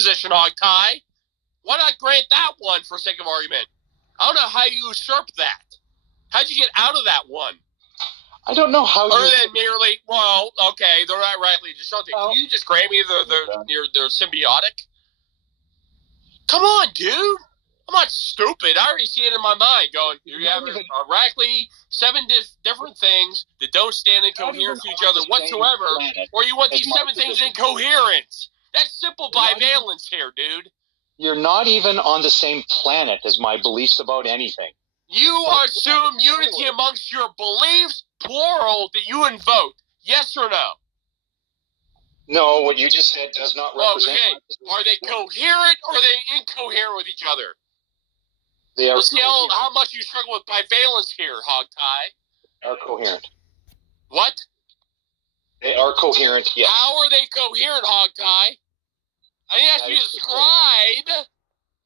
position, Hog Tie. Why not grant that one for sake of argument? I don't know how you usurped that. How'd you get out of that one? I don't know how Other than merely, well, okay, they're not rightly disjunctive. Can you just grant me they're symbiotic? Come on, dude. I'm not stupid. I already see it in my mind going, you have radically 7 different things that don't stand in coherence to each other whatsoever, or you want these 7 things in coherence. That's simple bivalence here, dude. You're not even on the same planet as my beliefs about anything. You assume unity amongst your beliefs, plural, that you invoke. Yes or no? No, what you just said does not represent. Okay, are they coherent or are they incoherent with each other? They are. Let's see how much you struggle with bivalence here, Hog Tie. They are coherent. What? They are coherent, yes. How are they coherent, Hog Tie? I didn't ask you to describe.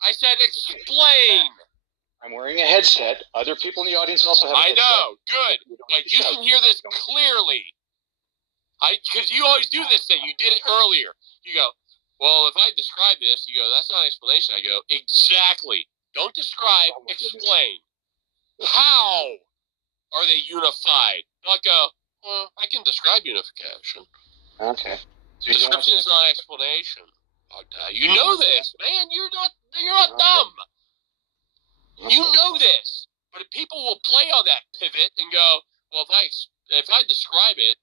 I said explain. I'm wearing a headset. Other people in the audience also have a headset. I know, good. But you can hear this clearly. Because you always do this thing. You did it earlier. You go, well, if I describe this, you go, that's not an explanation. I go, exactly. Don't describe, explain. How are they unified? Not go, well, I can describe unification. Okay. So description is not explanation. You know this, man. You're not dumb. You know this. But people will play on that pivot and go, well, if I describe it,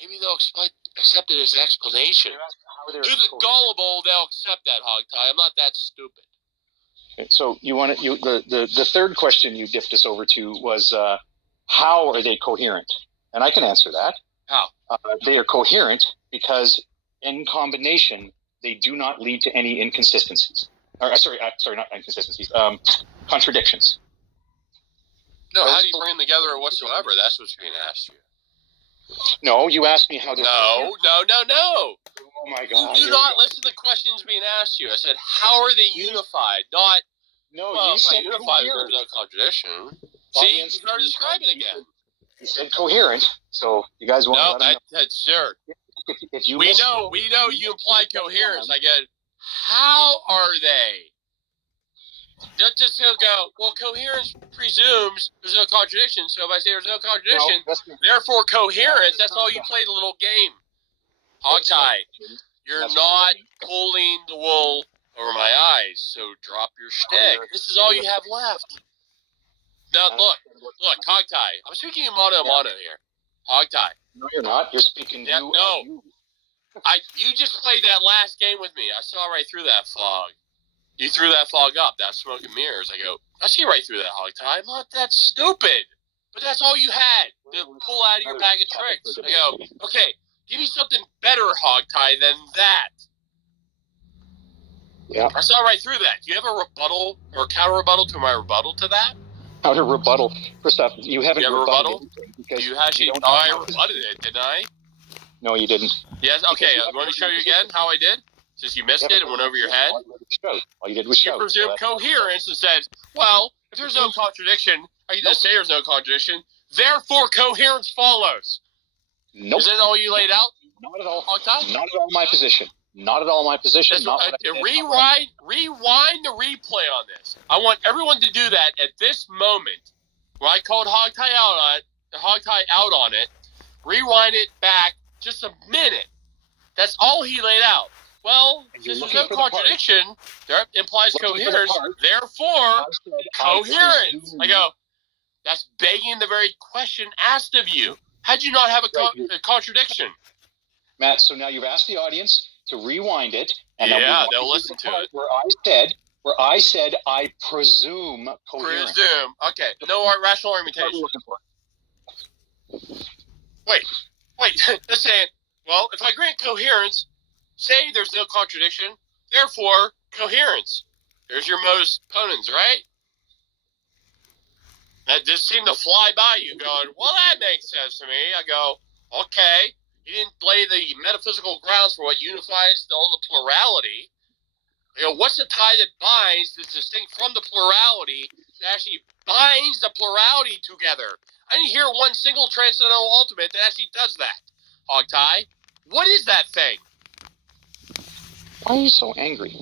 maybe they'll accept it as an explanation. To the gullible, they'll accept that, Hog Tie. I'm not that stupid. Okay, so the third question you dipped us over to was how are they coherent? And I can answer that. How? They are coherent because in combination they do not lead to any inconsistencies. Sorry, not inconsistencies. Contradictions. No, how do you bring them together whatsoever? That's what's being asked you. No, you asked me how they're No. Oh my God. You do not listen to the questions being asked you. I said, how are they unified? Not, you said unified, there's no contradiction. See, you started describing again. You said coherent, so you guys want to let that's sure. If you we know you implied coherence. I get, how are they? Just go, well, coherence presumes there's no contradiction. So if I say there's no contradiction, therefore coherence, that's all you played a little game. Hog Tie, you're not pulling the wool over my eyes, so drop your shtick. This is all you have left. Now, look, Hog Tie, I'm speaking mono here. Hog Tie. No, you're not. You're speaking you. You just played that last game with me. I saw right through that fog. You threw that fog up, that smoke and mirrors. I go, I see right through that, Hog Tie. I'm not that stupid. But that's all you had to pull out of your bag of tricks. I go, okay, give me something better, Hog Tie, than that. Yeah. I saw right through that. Do you have a rebuttal or counter rebuttal to my rebuttal to that? Counter rebuttal. First off, you haven't rebuttal. You actually, I rebutted it, didn't I? No, you didn't. Yes, okay. Let me show you again how I did. Since you missed it and went over your head. All you did was shout. You presumed coherence and said, well, if there's no contradiction, I can just say there's no contradiction, therefore coherence follows. Nope. Is that all you laid out? Not at all. Not at all my position. Not at all my position. Rewind the replay on this. I want everyone to do that at this moment. When I called Hog Tie out on it, rewind it back just a minute. That's all he laid out. Well, since there's no contradiction, that implies coherence, therefore, coherence. I go, that's begging the very question asked of you. How'd you not have a contradiction? Matt, so now you've asked the audience to rewind it. And they'll listen to it. Where I said, I presume coherence. Presume. Okay, no rational argumentation. Wait, they're saying, well, if I grant coherence, say there's no contradiction, therefore coherence. There's your modus ponens, right? That just seemed to fly by you going, well, that makes sense to me. I go, okay. You didn't lay the metaphysical grounds for what unifies all the plurality. I go, what's the tie that binds that's distinct from the plurality that actually binds the plurality together? I didn't hear one single transcendental ultimate that actually does that. Hog Tie, what is that thing? Why are you so angry?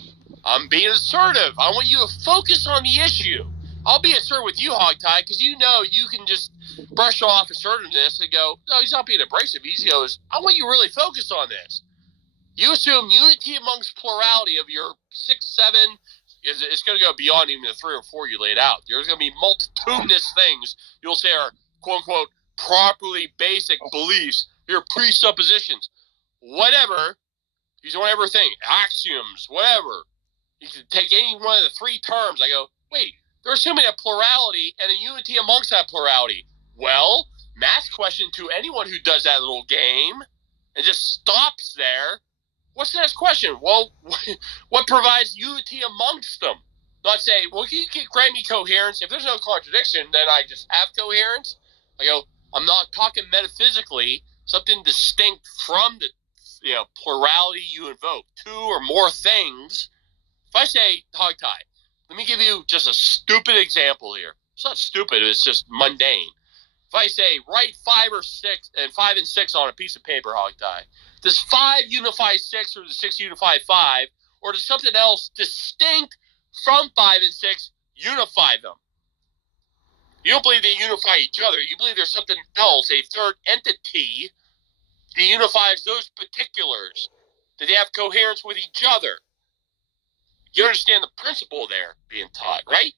I'm being assertive. I want you to focus on the issue. I'll be assertive with you, Hogtie, because you know you can just brush off assertiveness and go, no, he's not being abrasive. He goes, I want you to really focus on this. You assume unity amongst plurality of your 6, 7. It's going to go beyond even the 3 or 4 you laid out. There's going to be multitudinous things you'll say are, quote unquote, properly basic beliefs, your presuppositions, whatever. Use whatever thing, axioms, whatever. You can take any one of the 3 terms. I go, wait, they're assuming a plurality and a unity amongst that plurality. Well, math question to anyone who does that little game and just stops there. What's the next question? Well, what provides unity amongst them? Not say, well, you can grant me coherence. If there's no contradiction, then I just have coherence. I go, I'm not talking metaphysically, something distinct from the plurality you invoke. 2 or more things. If I say, Hogtie, let me give you just a stupid example here. It's not stupid, it's just mundane. If I say, write 5 and 6 on a piece of paper, Hogtie, does 5 unify 6 or does 6 unify 5? Or does something else distinct from 5 and 6 unify them? You don't believe they unify each other. You believe there's something else, a third entity that unifies those particulars, that they have coherence with each other. You understand the principle there being taught, right?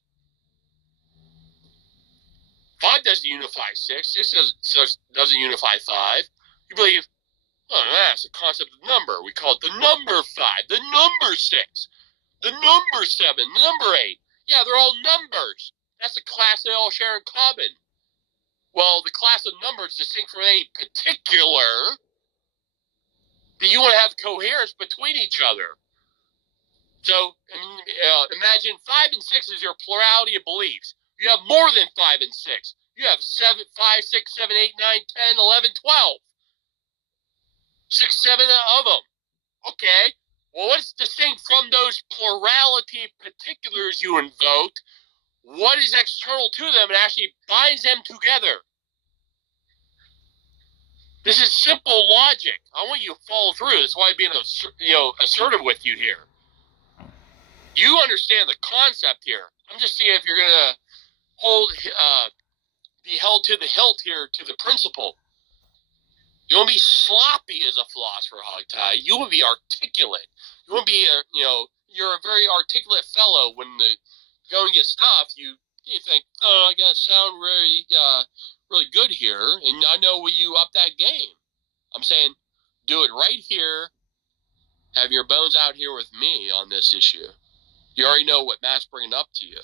5 doesn't unify 6. 6 doesn't unify 5. You believe, that's a concept of number. We call it the number 5, the number 6, the number 7, the number 8. Yeah, they're all numbers. That's a class they all share in common. Well, the class of numbers distinct from any particular that you want to have coherence between each other. So imagine 5 and 6 is your plurality of beliefs. You have more than 5 and 6. You have 7, 5, 6, 7, 8, 9, 10, 11, 12. 6, 7 of them. Okay. Well, what's distinct from those plurality particulars you invoked? What is external to them and actually binds them together? This is simple logic. I want you to follow through. That's why I'm being assertive with you here. You understand the concept here. I'm just seeing if you're going to be held to the hilt here to the principle. You won't be sloppy as a philosopher, Hogtie. You will be articulate. You won't be you're a very articulate fellow. When the going gets tough, you think, oh, I got to sound really good here, and I know when you up that game. I'm saying, do it right here. Have your bones out here with me on this issue. You already know what Matt's bringing up to you.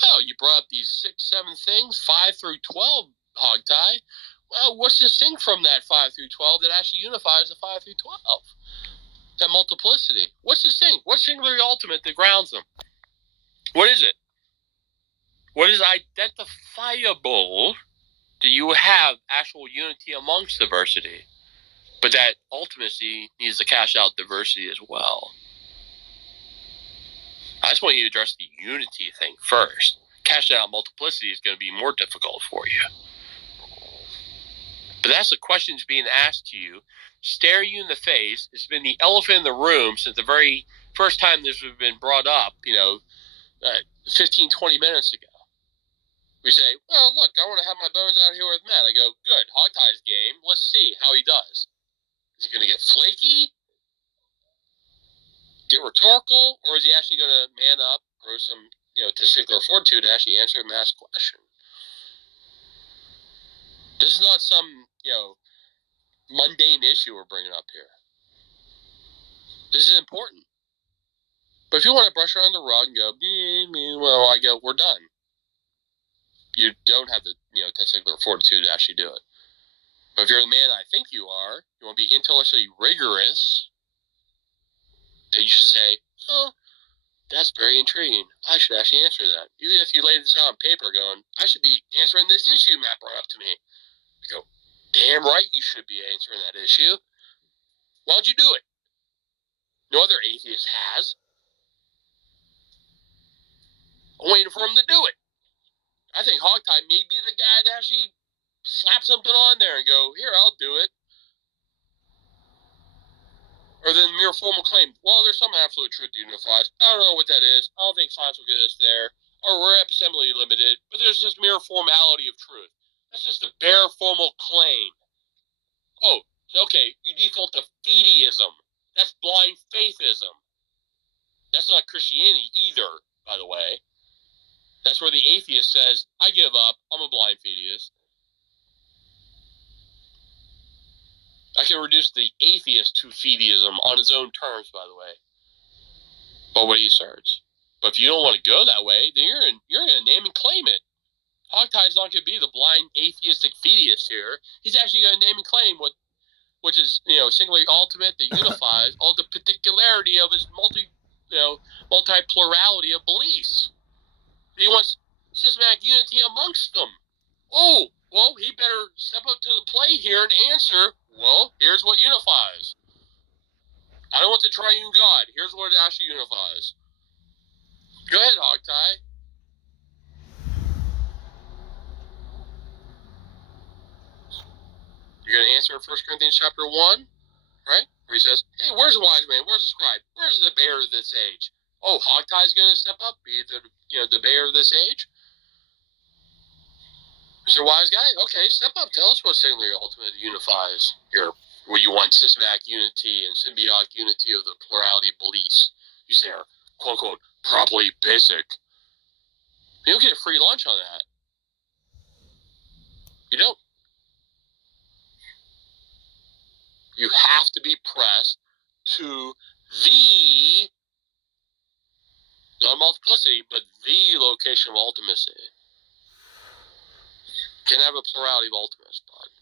Well, you brought up these 6, 7 things, 5 through 12, Hogtie. Well, what's distinct from that 5 through 12 that actually unifies the 5 through 12? That multiplicity. What's distinct? What's singularly ultimate that grounds them? What is it? What is identifiable that you have actual unity amongst diversity? But that ultimacy needs to cash out diversity as well. I just want you to address the unity thing first. Cashing out multiplicity is going to be more difficult for you. But that's the questions being asked to you, stare you in the face. It's been the elephant in the room since the very first time this has been brought up, 15, 20 minutes ago. We say, well, look, I want to have my bones out here with Matt. I go, good, Hogtie's game. Let's see how he does. Is he going to get flaky? Get rhetorical? Or is he actually going to man up, grow some, testicular fortitude to actually answer Matt's question? This is not some, mundane issue we're bringing up here. This is important. But if you want to brush around the rug and go, well, I go, we're done. You don't have the, testicular fortitude to actually do it. But if you're the man I think you are, you want to be intellectually rigorous, then you should say, oh, that's very intriguing. I should actually answer that. Even if you lay this out on paper going, I should be answering this issue Matt brought up to me. I go, damn right you should be answering that issue. Why don't you do it? No other atheist has. I'm waiting for him to do it. I think Hogtie may be the guy to actually slap something on there and go, here, I'll do it. Or the mere formal claim, well, there's some absolute truth that unifies. I don't know what that is. I don't think science will get us there. Or we're epistemically limited, but there's this mere formality of truth. That's just a bare formal claim. Oh, okay, you default to fideism. That's blind faithism. That's not Christianity either, by the way. That's where the atheist says, I give up, I'm a blind fideist. I can reduce the atheist to fideism on his own terms, by the way. But what he starts. But if you don't want to go that way, then you're going to name and claim it. Hogtie's not going to be the blind atheistic fideist here. He's actually going to name and claim which is, singularly ultimate that unifies all the particularity of his multi-plurality of beliefs. He wants systematic unity amongst them. Oh, well, he better step up to the plate here and answer, well, here's what unifies. I don't want the triune God. Here's what it actually unifies. Go ahead, Hogtie. You're going to answer 1 Corinthians chapter 1, right? Where he says, hey, where's the wise man? Where's the scribe? Where's the bear of this age? Oh, Hogtie's going to step up, be the bear of this age? Mr. Wise Guy, okay, step up. Tell us what singular ultimate unifies here, where you want systematic unity and symbiotic unity of the plurality of beliefs. You say are, quote unquote, properly basic. You don't get a free lunch on that. You don't. You have to be pressed to the, not multiplicity, but the location of ultimacy. Can have a plurality of ultimates, but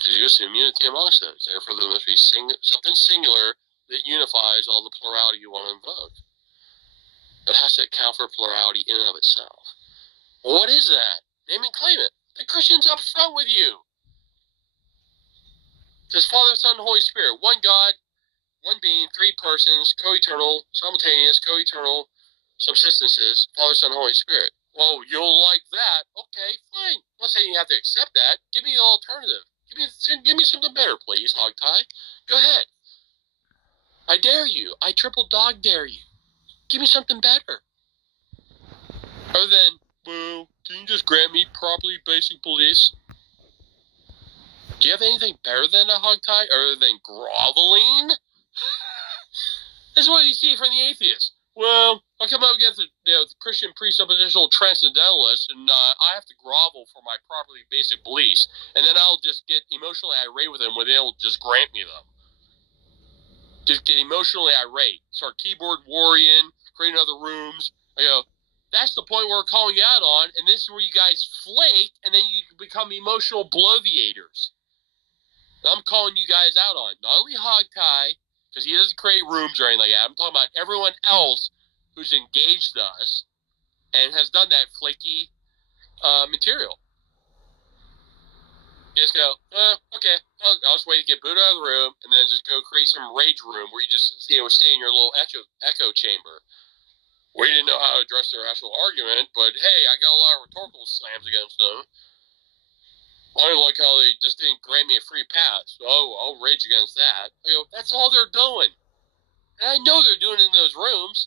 because you assume unity amongst those. Therefore, there must be something singular that unifies all the plurality you want to invoke. But it has to account for plurality in and of itself. Well, what is that? Name and claim it. The Christian's up front with you. It says Father, Son, and Holy Spirit. One God, one being, three persons, co-eternal, simultaneous, co-eternal subsistences, Father, Son, and Holy Spirit. Well, you'll like that. Okay, fine. I'm not saying you have to accept that. Give me an alternative. Give me something better, please, Hogtie. Go ahead. I dare you. I triple dog dare you. Give me something better. Other than, well, can you just grant me properly basic beliefs? Do you have anything better than a Hogtie other than groveling? This is what you see from the atheist. Well, I'll come up against the Christian presuppositional transcendentalists, and I have to grovel for my properly basic beliefs, and then I'll just get emotionally irate with them when they'll just grant me them. Just get emotionally irate, start keyboard warring, creating other rooms. I go, that's the point where we're calling you out on, and this is where you guys flake, and then you become emotional bloviators. I'm calling you guys out on not only Hogtie, because he doesn't create rooms or anything like that. I'm talking about everyone else who's engaged us and has done that flaky material. You just go, okay, I'll just wait to get booted out of the room and then just go create some rage room where you just stay in your little echo chamber. We didn't know how to address their actual argument, but hey, I got a lot of rhetorical slams against them. I don't like how they just didn't grant me a free pass. Oh, I'll rage against that. I go, that's all they're doing. And I know they're doing it in those rooms.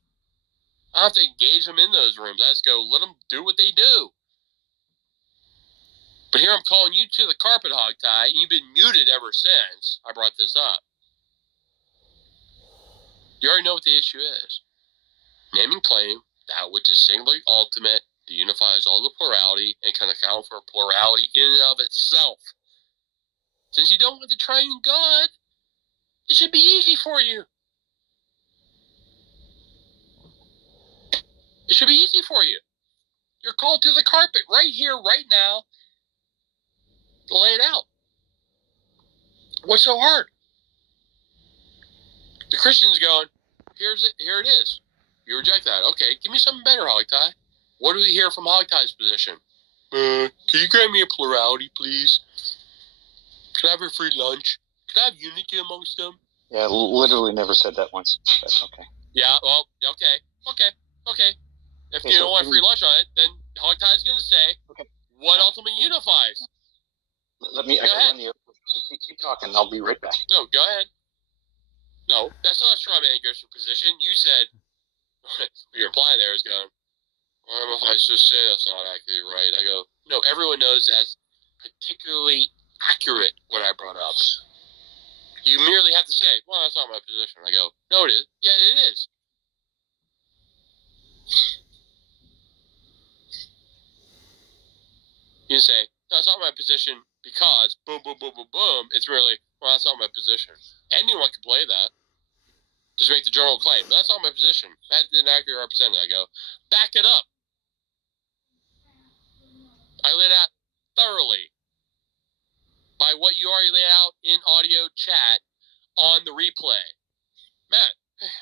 I have to engage them in those rooms. I just go, let them do what they do. But here I'm calling you to the carpet, Hogtie. You've been muted ever since I brought this up. You already know what the issue is. Name and claim that which is singularly ultimate, that unifies all the plurality, and can account for plurality in and of itself. Since you don't want the triune God, it should be easy for you. It should be easy for you. You're called to the carpet right here, right now, to lay it out. What's so hard? The Christian's going, here it is. You reject that. Okay, give me something better, Hogtie. What do we hear from Hogtie's position? Can you grant me a plurality, please? Can I have a free lunch? Can I have unity amongst them? Yeah, literally never said that once. That's okay. Yeah, well, okay. If you don't want free lunch on it, then Hogtie's going to say, what ultimately unifies? Let me, I can run the keep talking, I'll be right back. No, go ahead. No, that's not a straw man aggressive position. You said, what you're implying there is going, well, I don't know if I should say that's not accurately right. I go, no, everyone knows that's particularly accurate what I brought up. You merely have to say, well, that's not my position. I go, no, it is. Yeah, it is. You say, no, that's not my position because boom, boom, boom, boom, boom. It's really, well, that's not my position. Anyone can play that. Just make the general claim. That's not my position. That's inaccurate represented. I go, back it up. I laid out thoroughly by what you already laid out in audio chat on the replay. Matt,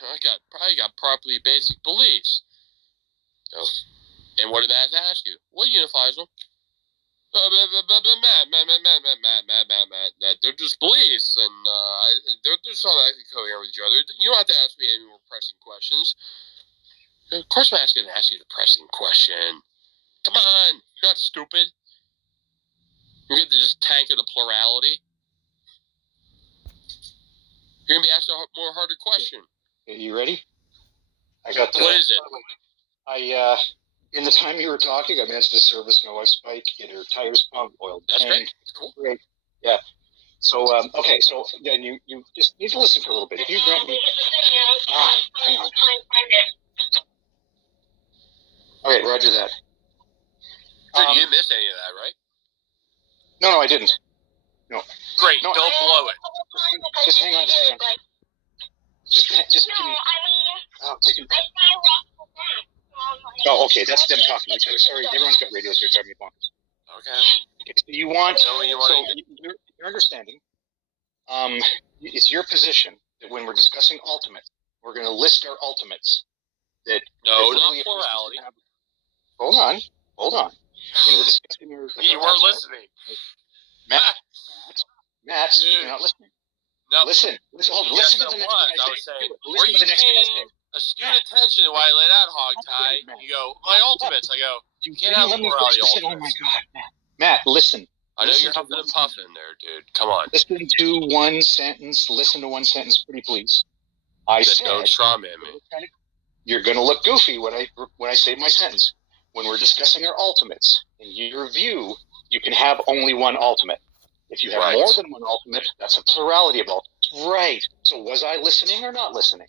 I got properly basic beliefs. Oh. And what did Matt ask you? What unifies them? Matt, they're just beliefs, and they're just not actually coherent with each other. You don't have to ask me any more pressing questions. Of course I'm going to ask you the pressing question. Come on, you're not stupid. You're going to just tank in the plurality. You're going to be asked a more harder question. Are you ready? I got. What is it? In the time you were talking, I managed to service my wife's bike, get her tires pumped, oiled. That's great. Cool. Great. Yeah. So, okay. So then you just need to listen for a little bit. If you grant me. Hang on. Okay, roger that. So you didn't miss any of that, right? No, I didn't. No. Great. No, don't blow it. Just hang on. Just give me. Oh, okay. That's them talking to each other. Sorry, everyone's got radios here. Driving me bonkers. Okay. So your understanding. It's your position that when we're discussing ultimates, we're going to list our ultimates. Not plurality. Hold on. When we're discussing you weren't listening. Matt, you're not listening. No. Listen to the next thing I say. Listen to the next thing I say. Astute attention to why I laid out hog tie. You go, my ultimates. I go, you can't have plurality ultimates. Oh my God, Matt, listen. I know you're huffing and puffing there, dude. Come on. Listen to one sentence, pretty please. I said, don't straw man me. You're going to look goofy when I say my sentence. When we're discussing our ultimates, in your view, you can have only one ultimate. If you have more than one ultimate, that's a plurality of ultimates. Right. So was I listening or not listening?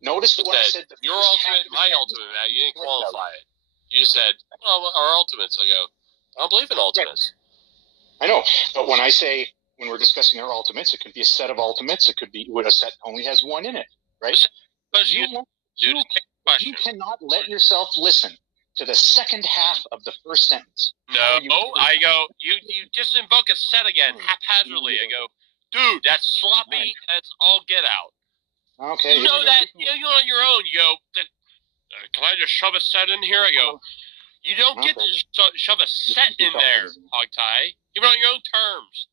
Notice that when I said your ultimate, my ultimate, Matt, you didn't qualify it. You said, well, our ultimates. I go, I don't believe in ultimates. I know, but when I say, when we're discussing our ultimates, it could be a set of ultimates. It could be when a set only has one in it, right? But you cannot let yourself listen to the second half of the first sentence. No, I go, you just invoke a set again, haphazardly. I go, dude, that's sloppy as all get out. Okay. You know that, you on your own, you go, can I just shove a set in here? I go, you don't get to just shove a set in there, hog tie, even on your own terms.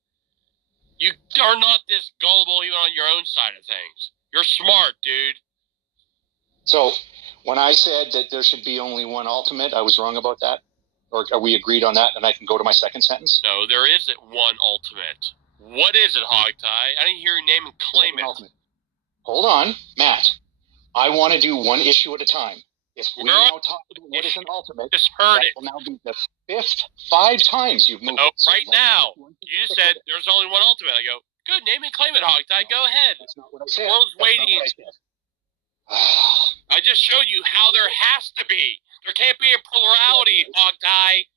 You are not this gullible even on your own side of things. You're smart, dude. So, when I said that there should be only one ultimate, I was wrong about that? Or are we agreed on that, and I can go to my second sentence? No, there isn't one ultimate. What is it, hog tie? I didn't hear your name and claim it. Ultimate. Hold on, Matt. I want to do one issue at a time. If we now talk about what is an ultimate, just heard it. Will now be the fifth 5 times you've moved. No, right now. You just said there's only one ultimate. I go, good, name and claim it, hog tie. Go ahead. That's not what I said. The world's waiting. I just showed you how there has to be. There can't be a plurality, hog tie.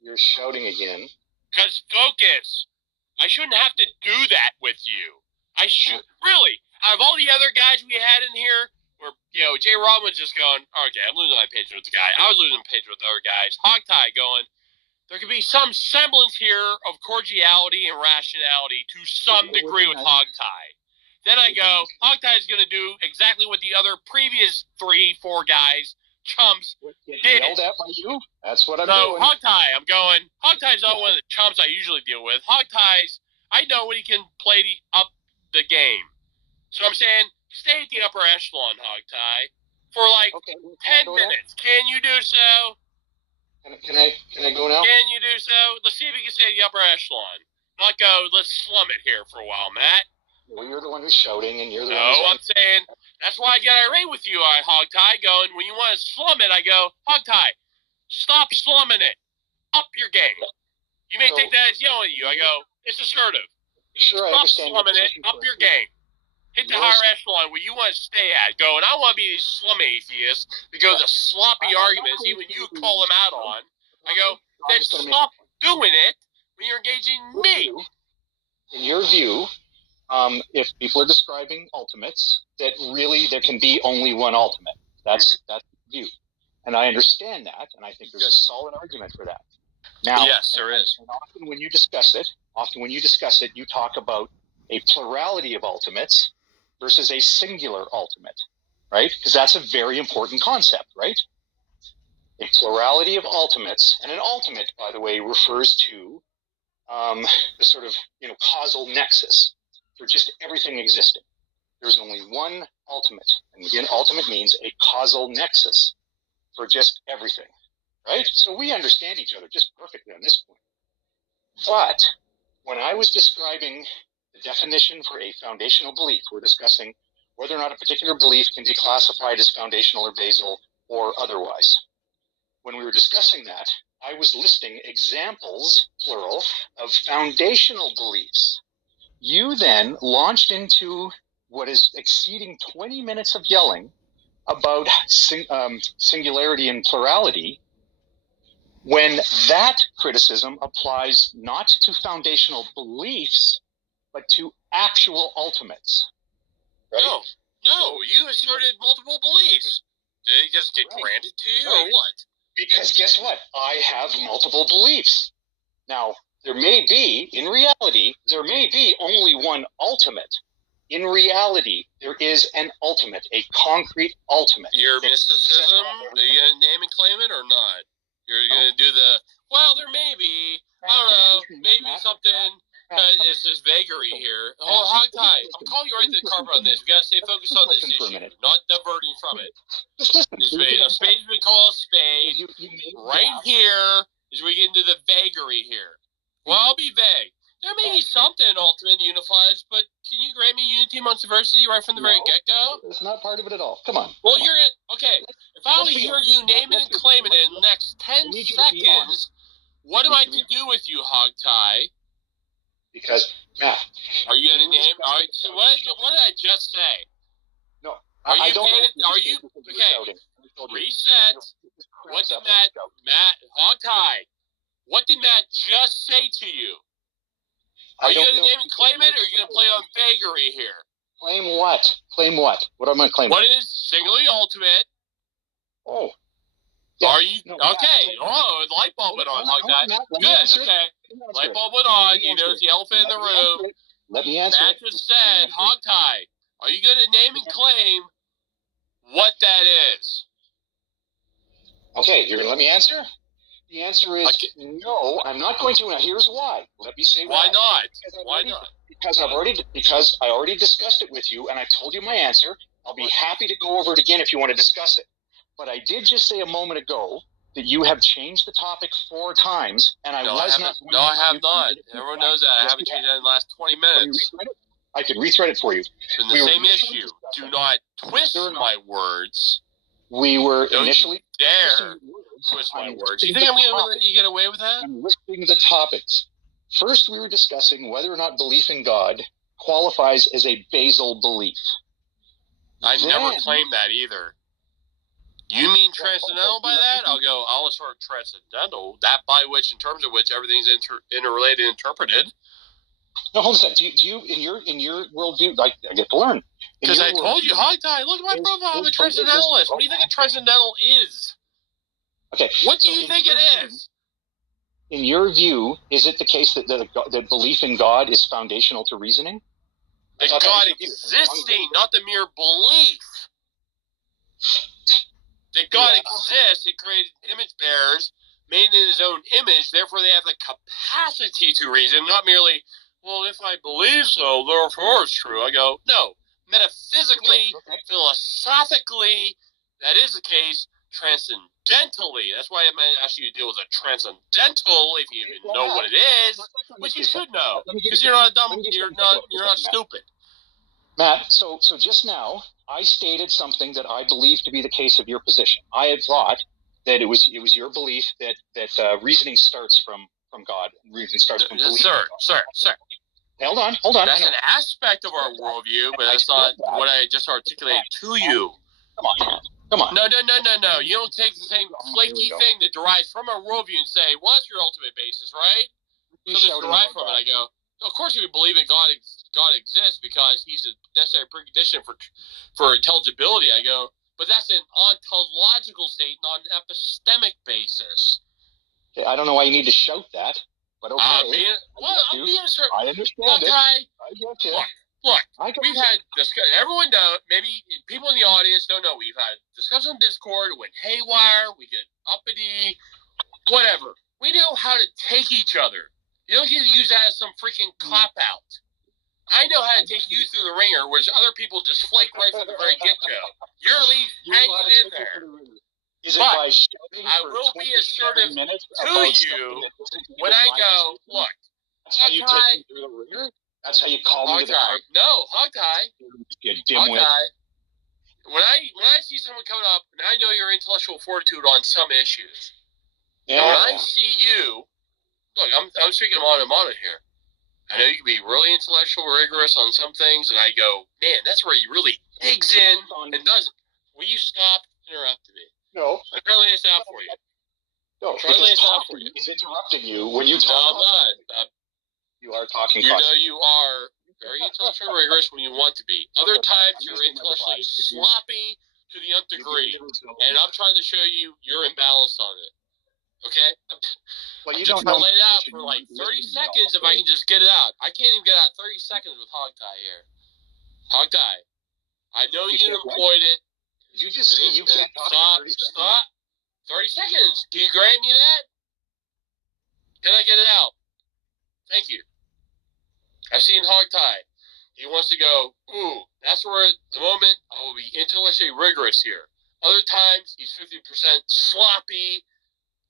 You're shouting again. Because focus. I shouldn't have to do that with you. I should really. Out of all the other guys we had in here, where Jay Rob was just going, okay, I'm losing my patience with the guy. I was losing patience with the other guys. Hog tie going, there could be some semblance here of cordiality and rationality to some degree with hog tie. Then I go, hog tie is going to do exactly what the other previous 3-4 guys, chumps, did. Yelled at by you? That's what I'm doing. So hog tie, I'm going, hog tie's not one of the chumps I usually deal with. Hog tie's, I know when he can play up the game. So I'm saying, stay at the upper echelon, hog tie, for 10 minutes. Can you do so? Can I go now? Can you do so? Let's see if you can stay at the upper echelon. Not go, let's slum it here for a while, Matt. Well, you're the one who's shouting, and you're the one No, who's... I'm saying, that's why I get irate with you, Hogtie, going, when you want to slum it, I go, Hogtie, stop slumming it. Up your game. You may take that as yelling at you. I go, it's assertive. Sure, I Stop understand slumming it. Up your game. Hit the higher echelon where you want to stay at. Go, and I want to be these slum atheists that go the sloppy arguments, even you call them out on. I go, then stop doing it when you're engaging me. In your view, if people are describing ultimates, that really there can be only one ultimate. That's the view. And I understand that, and I think there's a solid argument for that. Now, yes, there is. And often when you discuss it, you talk about a plurality of ultimates versus a singular ultimate, right? Because that's a very important concept, right? A plurality of ultimates, and an ultimate, by the way, refers to the sort of causal nexus for just everything existing. There's only one ultimate, and again, ultimate means a causal nexus for just everything, right? So we understand each other just perfectly on this point. But when I was describing the definition for a foundational belief, we're discussing whether or not a particular belief can be classified as foundational or basal or otherwise. When we were discussing that, I was listing examples, plural, of foundational beliefs. You then launched into what is exceeding 20 minutes of yelling about singularity and plurality, when that criticism applies not to foundational beliefs, but to actual ultimates. Right? No, you asserted multiple beliefs. Did they just get granted to you, or what? Because guess what? I have multiple beliefs. Now, in reality, there may be only one ultimate. In reality, there is an ultimate, a concrete ultimate. Your mysticism, are you going to name and claim it or not? You're going to do there may be, I don't know, maybe something, but it's this vagary here. Oh, Hogtie, I'm calling you right to the carpet on this. We got to stay focused on this issue, not diverting from it. A spade we call a spade. Right here is where we get into the vagary here. Well, I'll be vague. There may be something ultimate unifies, but can you grant me unity amongst diversity right from the very get-go? It's not part of it at all. Come on. Well, okay. If I only hear you name it and claim it in the next 10 seconds, what am I to do with you, Hogtie? Because, Matt. Are you going to name? All right, so what did I just say? No. Okay. Reset. What did Matt, Hogtie, what did Matt just say to you? Are you going to name and claim it, or are you going to play on vagary here? Claim what? Claim what? What am I claiming? What is singularly ultimate? Oh. Yeah. Are you okay? Oh, the light bulb went on, Hogtie. Good. Okay. Light bulb went on. You notice the elephant in the room. Let me answer. Matt just said, Hogtie, are you going to name and claim what that is? Okay, you're going to let me answer? The answer is no, I'm not going to. Now, here's why. Let me say why. Why not? Why not? Because I already discussed it with you, and I told you my answer. I'll be happy to go over it again if you want to discuss it. But I did just say a moment ago that you have changed the topic 4 times, and I was not. No, I have not. Everyone knows that. I haven't changed that in the last 20 minutes. I can rethread it for you. It's been the same issue. Do not twist my words. We were Don't initially dare twist my words. You think I'm going to let you get away with that? I'm listing the topics. First, we were discussing whether or not belief in God qualifies as a basal belief. I never claimed that either. You mean transcendental by that? I'll assert transcendental, that by which, in terms of which, everything's interrelated and interpreted. No, hold on a second. Do you in your worldview, I get to learn. Because I told you, Hogtie, look at my profile. I'm a transcendentalist. What do you think a transcendental is? Okay. What do you think it is? In your view, is it the case that belief in God is foundational to reasoning? That God existing, not the mere belief. That God exists, it created image bearers, made in his own image, therefore they have the capacity to reason, not merely, well, if I believe so, therefore it's true. I go, no. Metaphysically, philosophically, that is the case. Transcendentally, that's why I might ask you to deal with a transcendental, if you even know what it is, which you should know, because you're not dumb. You're not stupid. Matt, so just now, I stated something that I believe to be the case of your position. I had thought that it was your belief that reasoning starts from God. Reasoning starts from belief. Sir. Hold on. That's an aspect of our worldview, but that's not what I just articulated to you. Come on. No. You don't take the same flaky thing that derives from our worldview and say, well, that's your ultimate basis, right? So this derived from it. I go, of course we believe in God exists because he's a necessary precondition for intelligibility. I go, but that's an ontological state, not an epistemic basis. I don't know why you need to shout that, but okay. I'm being I understand it. I get you. Look, we've had discussion. Everyone knows. Maybe people in the audience don't know. We've had discussion on Discord. It went haywire. We get uppity. Whatever. We know how to take each other. You don't get to use that as some freaking cop out. I know how to take you through the ringer, whereas other people just flake right from the very get go. You're at least hanging in there. Is it by shouting I will be assertive to you when I go, look. That's how you take me through the ringer? That's how you call me to the carpet? No, Hogtie. You dimwit. When I see someone coming up, and I know your intellectual fortitude on some issues, yeah. And when I see you, look, I'm speaking mano a mano here. I know you can be really intellectual, rigorous on some things, and I go, man, that's where he really digs in and does it. Will you stop interrupting me? No. I'm trying to lay this out for you. No, because talking is interrupting you when you talk. No, I'm not. You are talking. You know you are very intellectually rigorous when you want to be. Other times you're intellectually sloppy to the nth degree, and I'm trying to show you you're imbalanced on it. Okay? Well, you I'm don't just going to lay it out for like 30 seconds if I can just get it out. I can't even get out 30 seconds with Hogtie here. Hogtie, I know you employed it. Did you just say you can't talk? Stop. 30 seconds. Can you grant me that? Can I get it out? Thank you. I've seen Hogtie. He wants to go, ooh, that's where the moment I will be intellectually rigorous here. Other times, he's 50% sloppy,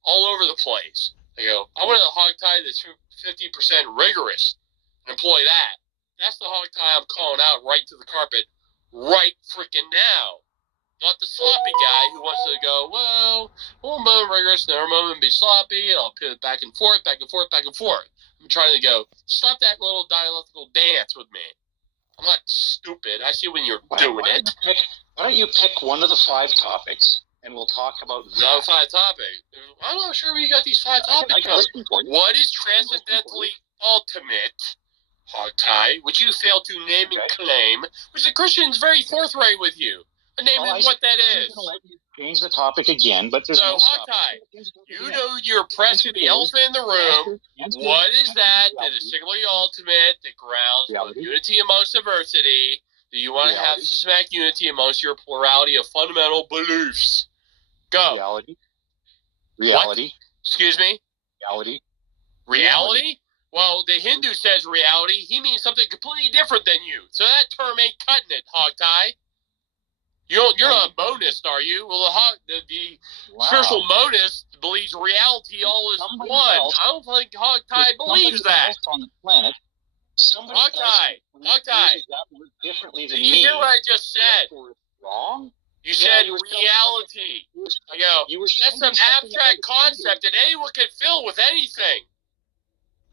all over the place. I go, I want a Hogtie that's 50% rigorous and employ that. That's the Hogtie I'm calling out right to the carpet right freaking now. Not the sloppy guy who wants to go, well, one moment rigorous, another moment be sloppy, and I'll pivot back and forth. I'm trying to go, stop that little dialectical dance with me. I'm not stupid. I see when you're doing it. Why don't you pick one of the 5 topics, and we'll talk about that. No, 5 topics. I'm not sure where you got these 5 topics from. What is transcendentally ultimate, Hogtie, which you fail to name and claim, which the Christian's very forthright with you. Naming what that is. I'm going to let you change the topic again, but there's no Hogtie, you know you're pressing the elephant in the room. What is that is singularly ultimate, that grounds unity amongst diversity? Do you want to have systematic unity amongst your plurality of fundamental beliefs? Go. Reality. What? Excuse me? Reality? Well, the Hindu says reality. He means something completely different than you. So that term ain't cutting it, Hogtie. You're not a monist, are you? Well, the spiritual monist believes reality all is one. I don't think Hogtie believes that. On the planet, Hogtie, differently than did you hear what I just said? Wrong? You said reality. I go, that's an abstract concept that anyone can fill with anything.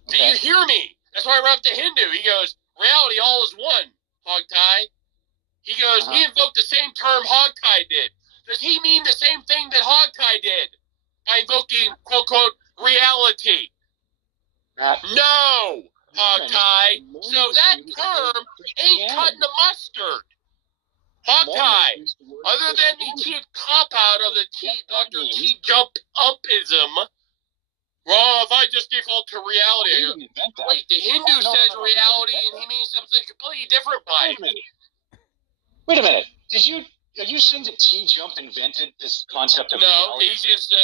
Do you hear me? That's why I wrote the Hindu. He goes, reality all is one, Hogtie. He goes, he invoked the same term Hogtie did. Does he mean the same thing that Hogtie did by invoking, quote, quote, reality? No, Hogtie. So that term ain't cutting the mustard. Hogtie, other than the cheap cop-out of the Dr. T. Jump-upism, well, if I just default to reality, wait, the Hindu says reality and he means something completely different by it. Wait a minute. Are you saying that T. Jump invented this concept of reality? No, he's just an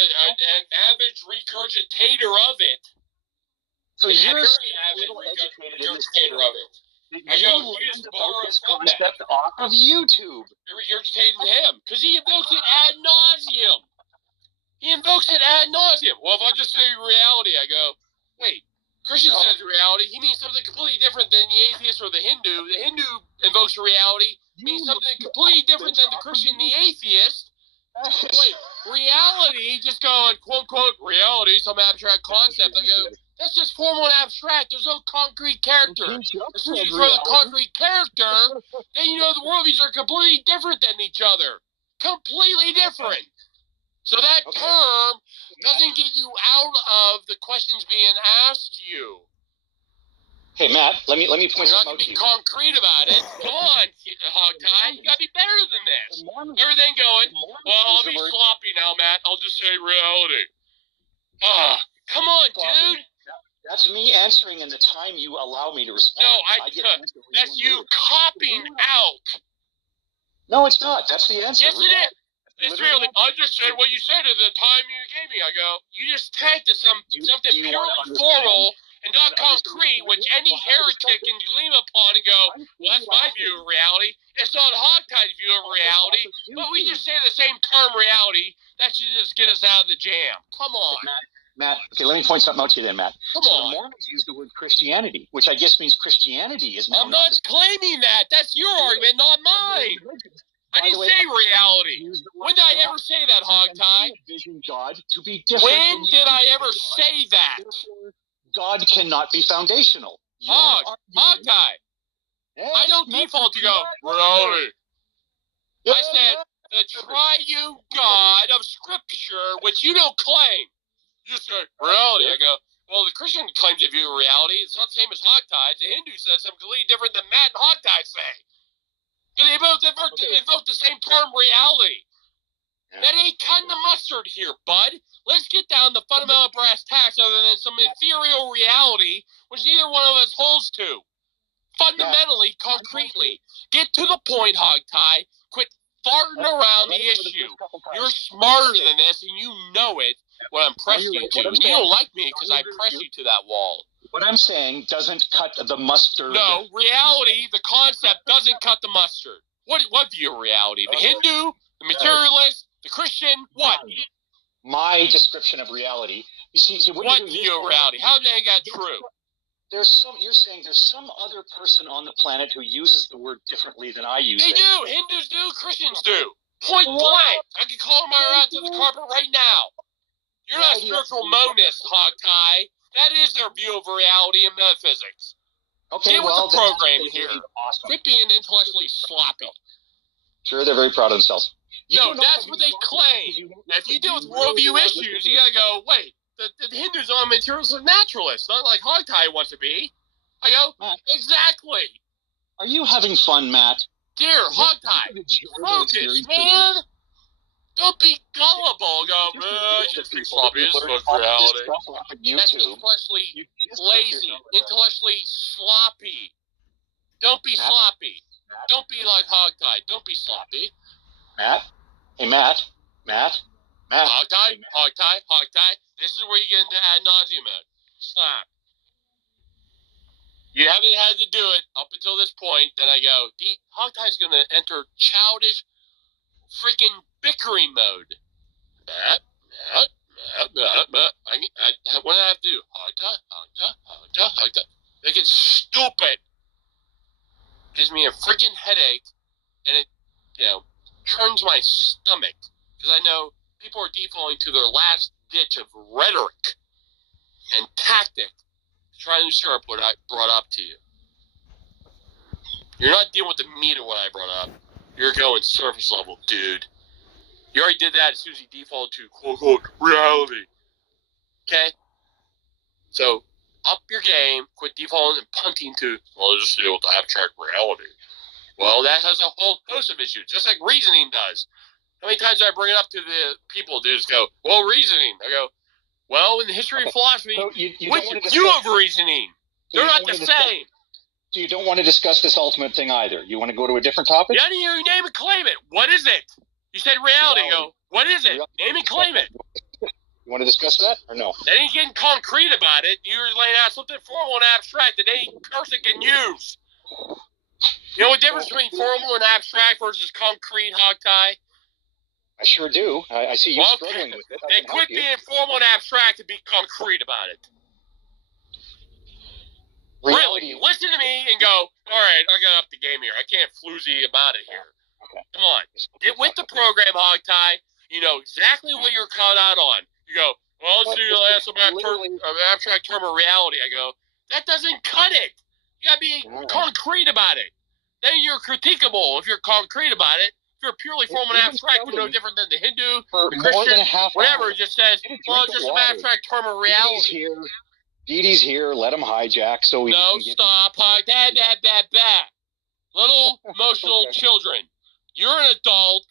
average regurgitator of it. So you're very avid regurgitator of it. You learned about this concept off of YouTube. You're regurgitating him because he invokes it ad nauseum. Well, if I just say reality, I go, wait, Christian says reality. He means something completely different than the atheist or the Hindu. The Hindu invokes reality, means something completely different than the Christian and the atheist. Wait, reality, just going, quote, quote, reality, some abstract concept. I go, that's just formal and abstract. There's no concrete character. As soon as you throw the concrete character, then you know the worldviews are completely different than each other. Completely different. So that term doesn't get you out of the questions being asked you. Hey, Matt, let me point You're not something out going to to be you. concrete about it. Come on, Hogtie. You got to be better than this. Everything going, well, I'll be sloppy now, Matt. I'll just say reality. Come on, dude. That's me answering in the time you allow me to respond. No, that's you copping out. No, it's not. That's the answer. Yes, it is. It's really. I just said what you said at the time you gave me. I go, you just tanked to something purely formal and not concrete, which any heretic can gleam upon and go, well, that's my view of reality. It's not Hogtie's view of reality, but we just say the same term reality. That should just get us out of the jam. Come on. Matt, okay, let me point something out to you then, Matt. Come on. The Mormons use the word Christianity, which I guess means Christianity is now. I'm not claiming that. That's your argument, not mine. I didn't say reality. When did I ever say that, Hogtie? When did I ever say that? God cannot be foundational. Hogtie. I don't default to go, reality. I said, the triune God of Scripture, which you don't claim. You say, reality. I go, well, the Christian claims a view of reality. It's not the same as Hogtie. The Hindu says something completely different than Matt and Hogtie say. And they both invoke the same term, reality. Yeah. That ain't cutting the mustard here, bud. Let's get down to fundamental brass tacks other than some ethereal reality, which neither one of us holds to. Fundamentally, concretely. Get to the point, Hogtie. Quit farting around the issue. You're smarter than this, and you know it. What I'm pressing you to. And you don't like me because I press you to that wall. What I'm saying doesn't cut the mustard. No, reality, the concept, doesn't cut the mustard. What view of reality? The Hindu, the materialist, the Christian, what? My description of reality. You see what view of reality? How did that get true? You're saying there's some other person on the planet who uses the word differently than I use it. They do. Hindus do. Christians do. Point blank. I can call them out to the carpet right now. You're not a spiritual monist, Hogtie. That is their view of reality and metaphysics. Okay, get with the program here. Awesome. Quit being intellectually sloppy. Sure, they're very proud of themselves. No, that's what they claim. Now, if you deal with worldview issues, you gotta go, wait, the Hindus are materialists and naturalists, not like Hogtie wants to be. I go, Matt, exactly. Are you having fun, Matt? Dear Hogtie, focus, man. Don't be gullible. Go, just be sloppy. This is reality. That's intellectually lazy, intellectually sloppy. Don't be sloppy. Don't be like Hogtie. Don't be sloppy. Matt? Hey, Matt? Hogtie? This is where you get into ad nauseum mode. Stop. You haven't had to do it up until this point. Then I go, Hogtie's going to enter childish freaking bickering mode. Matt. What do I have to do? Hogtie. Make it stupid. Gives me a freaking headache, and it, turns my stomach, because I know people are defaulting to their last ditch of rhetoric and tactic to try and usurp what I brought up to you. You're not dealing with the meat of what I brought up. You're going surface level, dude. You already did that as soon as you defaulted to quote-unquote reality. Okay? So, up your game, quit defaulting and punting to, well, just deal with the abstract reality. Well, that has a whole host of issues, just like reasoning does. How many times do I bring it up to the people, they just go, well, reasoning. I go, well, in the history of philosophy, so which view of reasoning? They're not the same. So you don't want to discuss this ultimate thing either. You want to go to a different topic? Yeah, you name and claim it. What is it? You said reality. Go, what is it? Name and claim it. You want to discuss that or no? They ain't getting concrete about it. You're laying out something formal and abstract that any person can use. You know what difference between formal and abstract versus concrete, Hogtie? I sure do. I see you struggling with it. Then quit being formal and abstract and be concrete about it. Really, listen to me and go, all right, I got up the game here. I can't floozy about it here. Okay. Come on. Get with the program, Hogtie. You know exactly what you're caught out on. You go, well, let's do an abstract term of reality. I go, that doesn't cut it. You got to be concrete about it. Then you're critiquable if you're concrete about it. If you're purely formal and abstract, we're no different than the Hindu, the Christian, whatever. It just says, well, it's just an abstract term of reality. Didi's here. Let him hijack so we can get... No, stop. Little emotional children. You're an adult.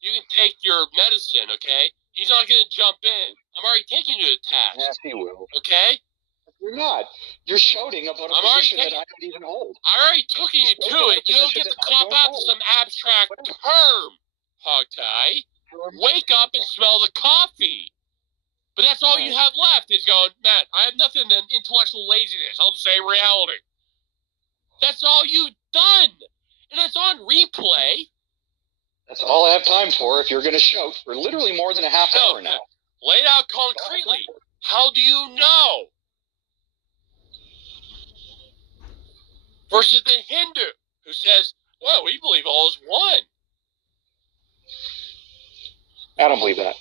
You can take your medicine, okay? He's not going to jump in. I'm already taking you to the task. Yes, he will. Okay? You're not. You're shouting about a position that I don't even hold. I already took you to it. You don't get to cop out to some abstract term, Hogtie. Wake up and smell the coffee. But that's all you have left is going, Matt, I have nothing than intellectual laziness. I'll just say reality. That's all you've done. And it's on replay. That's all I have time for if you're going to shout for literally more than a half hour now. Lay it out concretely. How do you know? Versus the Hindu, who says, well, we believe all is one. I don't believe that.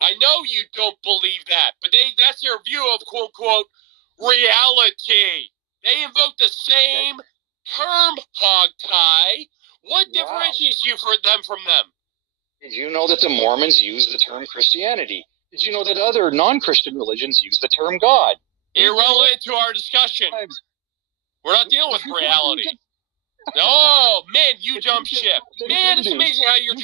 I know you don't believe that, but that's their view of quote-unquote reality. They invoke the same term, Hogtie. What differentiates you from them? Did you know that the Mormons use the term Christianity? Did you know that other non-Christian religions use the term God? Irrelevant to our discussion. We're not dealing with reality. Oh, man, you jump ship. Man, it's amazing how your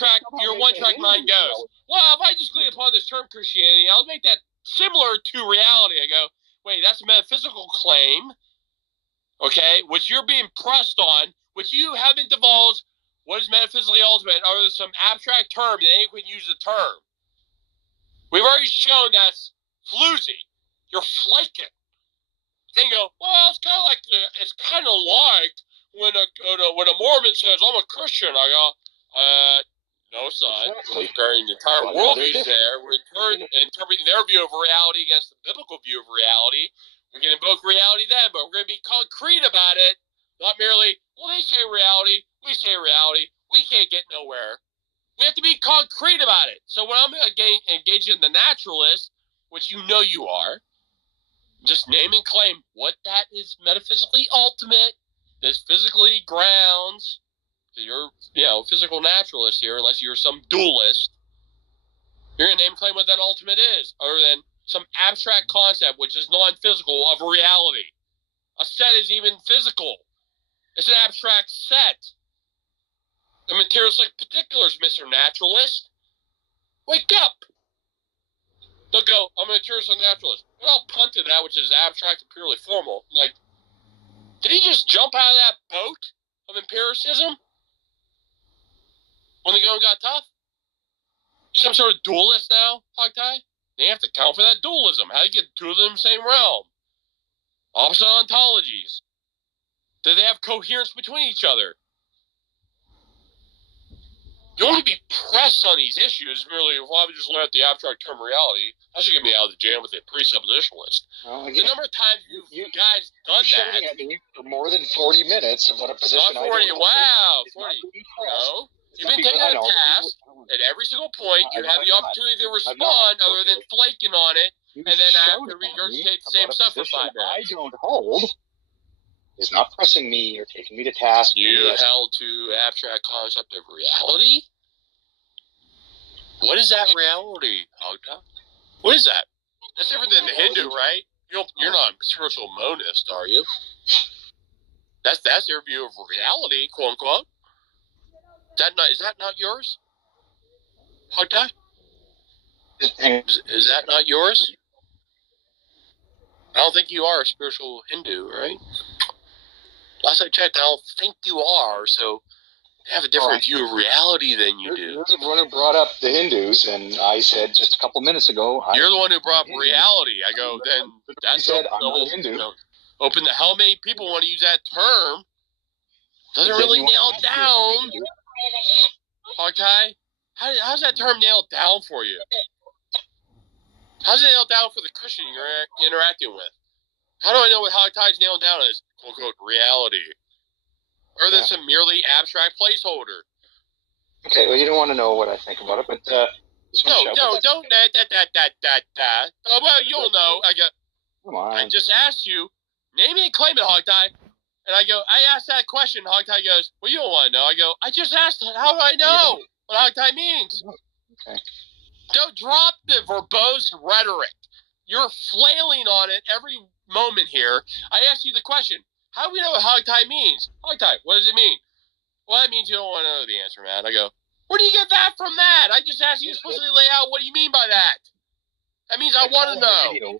one-track mind goes. Well, if I just glean upon this term Christianity, I'll make that similar to reality. I go, wait, that's a metaphysical claim, okay, which you're being pressed on, which you haven't divulged. What is metaphysically ultimate? Or there's some abstract term that anyone can use the term. We've already shown that's floozy. You're flaking. Then you go, well, it's kind of like when a Mormon says, I'm a Christian. I go, no, son. We're comparing the entire worldviews there. We're interpreting their view of reality against the biblical view of reality. We're going to invoke reality then, but we're going to be concrete about it. Not merely, well, they say reality, we say reality. We can't get nowhere. We have to be concrete about it. So when I'm engaging the naturalist, which you know you are, just name and claim what that is metaphysically ultimate, this physically grounds. You're, physical naturalist here, unless you're some dualist. You're going to name and claim what that ultimate is, other than some abstract concept, which is non-physical, of reality. A set is even physical. It's an abstract set. The materialistic particulars, Mr. Naturalist. Wake up! They'll go, I'm a materialistic naturalist. But I'll punt to that, which is abstract and purely formal. Like, did he just jump out of that boat of empiricism when the going got tough? Some sort of dualist now, Hogtie? They have to account for that dualism. How do you get two of them in the same realm? Opposite ontologies. Do they have coherence between each other? You want to be pressed on these issues merely, well, I would just learn the abstract term reality. That should get me out of the jam with a presuppositionalist. The number of times you guys done that. At me for more than 40 minutes about a position not 40, wow, 40. No. You've been taking a task. At every single point, you have the opportunity to respond other than flaking on it, and then after regurgitate the same stuff for 5 minutes. I don't hold is not pressing me or taking me to task. You held to abstract concept of reality? What is that reality, Hogtie? What is that? That's different than the Hindu, right? You're not a spiritual monist, are you? That's their view of reality, quote unquote. Is that not yours? Hogtie? Is that not yours? I don't think you are a spiritual Hindu, right? Last I checked, I don't think you are, so they have a different view of reality than you do. You're the one who brought up the Hindus, and I said just a couple minutes ago... You're the one who brought up reality. I go, then that's I'm not a Hindu. Open the hell many people want to use that term. Doesn't really nail it down. Hogtie, how's that term nailed down for you? How's it nailed down for the Christian you're interacting with? How do I know what Hogtie's nailing down as quote-unquote reality? Or this a merely abstract placeholder? Okay, well, you don't want to know what I think about it, but don't. Oh, well, you'll know. Come on. I just asked you, name it and claim it, Hogtie. And I asked that question. Hogtie goes, well, you don't want to know. I go, I just asked, how do I know what Hogtie means? Okay. Don't drop the verbose rhetoric. You're flailing on it every moment here. I asked you the question, how do we know what Hogtie means? Hogtie, what does it mean? Well, that means you don't want to know the answer, man. I go, where do you get that from that? I just asked you to explicitly lay out what do you mean by that. That means I want to know.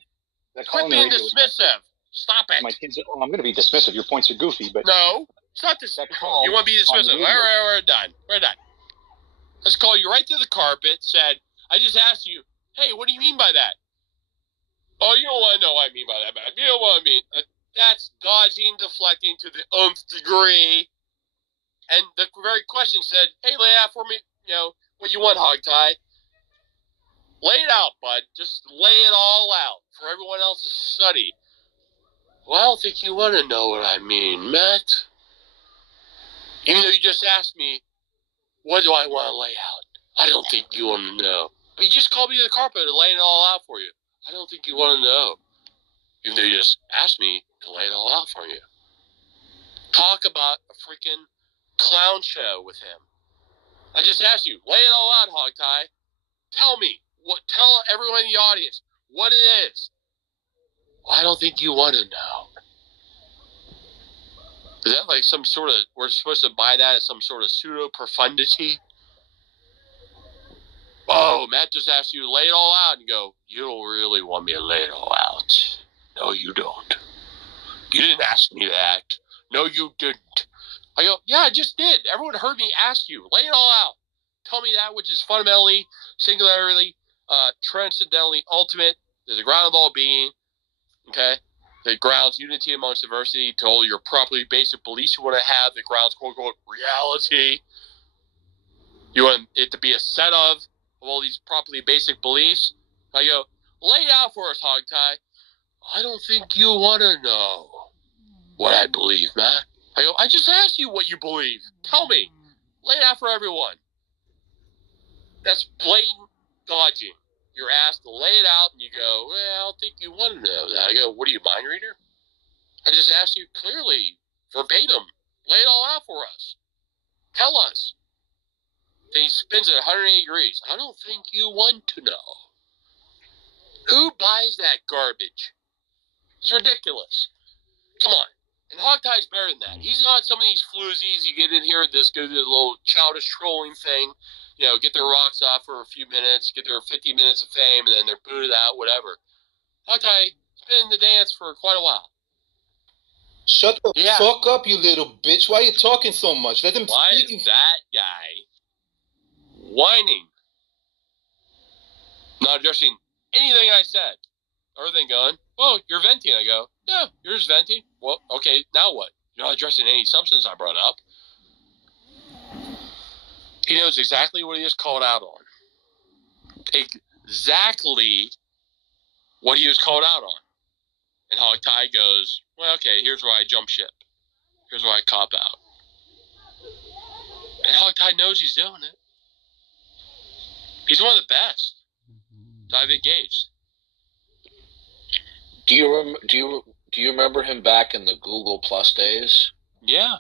Quit being dismissive. Stop it. My kids, I'm going to be dismissive. Your points are goofy, but no, it's not dismissive. You want to be dismissive? We're done. We're done. Let's call you right to the carpet. Said, I just asked you, hey, what do you mean by that? Oh, you don't want to know what I mean by that, man. You know what I mean. That's dodging, deflecting to the nth degree. And the very question said, hey, lay out for me, what you want, Hogtie. Lay it out, bud. Just lay it all out for everyone else to study. Well, I don't think you want to know what I mean, Matt. Even though you just asked me, what do I want to lay out? I don't think you want to know. But you just called me to the carpet and laying it all out for you. I don't think you want to know. Even though you just asked me to lay it all out for you. Talk about a freaking clown show with him. I just asked you, lay it all out, Hogtie. Tell me. Tell everyone in the audience what it is. Well, I don't think you want to know. Is that like some sort of, we're supposed to buy that as some sort of pseudo-profundity? Oh, Matt just asked you to lay it all out and go, you don't really want me to lay it all out. No, you don't. You didn't ask me that. No, you didn't. I go, yeah, I just did. Everyone heard me ask you. Lay it all out. Tell me that which is fundamentally, singularly, transcendentally ultimate. There's a ground of all being. Okay? That grounds unity amongst diversity to all your properly basic beliefs you want to have. That grounds, quote-unquote, reality. You want it to be a set of all these properly basic beliefs. I go, lay it out for us, Hogtie. I don't think you want to know what I believe, Matt. I go, I just asked you what you believe. Tell me. Lay it out for everyone. That's blatant dodging. You're asked to lay it out, and you go, well, I don't think you want to know that. I go, what are you, mind reader? I just asked you clearly, verbatim. Lay it all out for us. Tell us. Then he spins it 180 degrees. I don't think you want to know. Who buys that garbage? It's ridiculous. Come on. And Hogtie's better than that. He's not some of these floozies you get in here that go to the little childish trolling thing, get their rocks off for a few minutes, get their 50 minutes of fame, and then they're booted out, whatever. Hogtie's been in the dance for quite a while. Shut the fuck up, you little bitch. Why are you talking so much? Let him Why speak. is that guy whining? Not addressing anything I said. Other than going, oh, you're venting. I go, yeah, you're just venting. Well, okay, now what? You're not addressing any substance I brought up. He knows exactly what he was called out on. Exactly what he was called out on. And Hogtie goes, well, okay, here's where I jump ship. Here's where I cop out. And Hogtie knows he's doing it. He's one of the best that I've engaged. Do you remember him back in the Google Plus days? Yeah.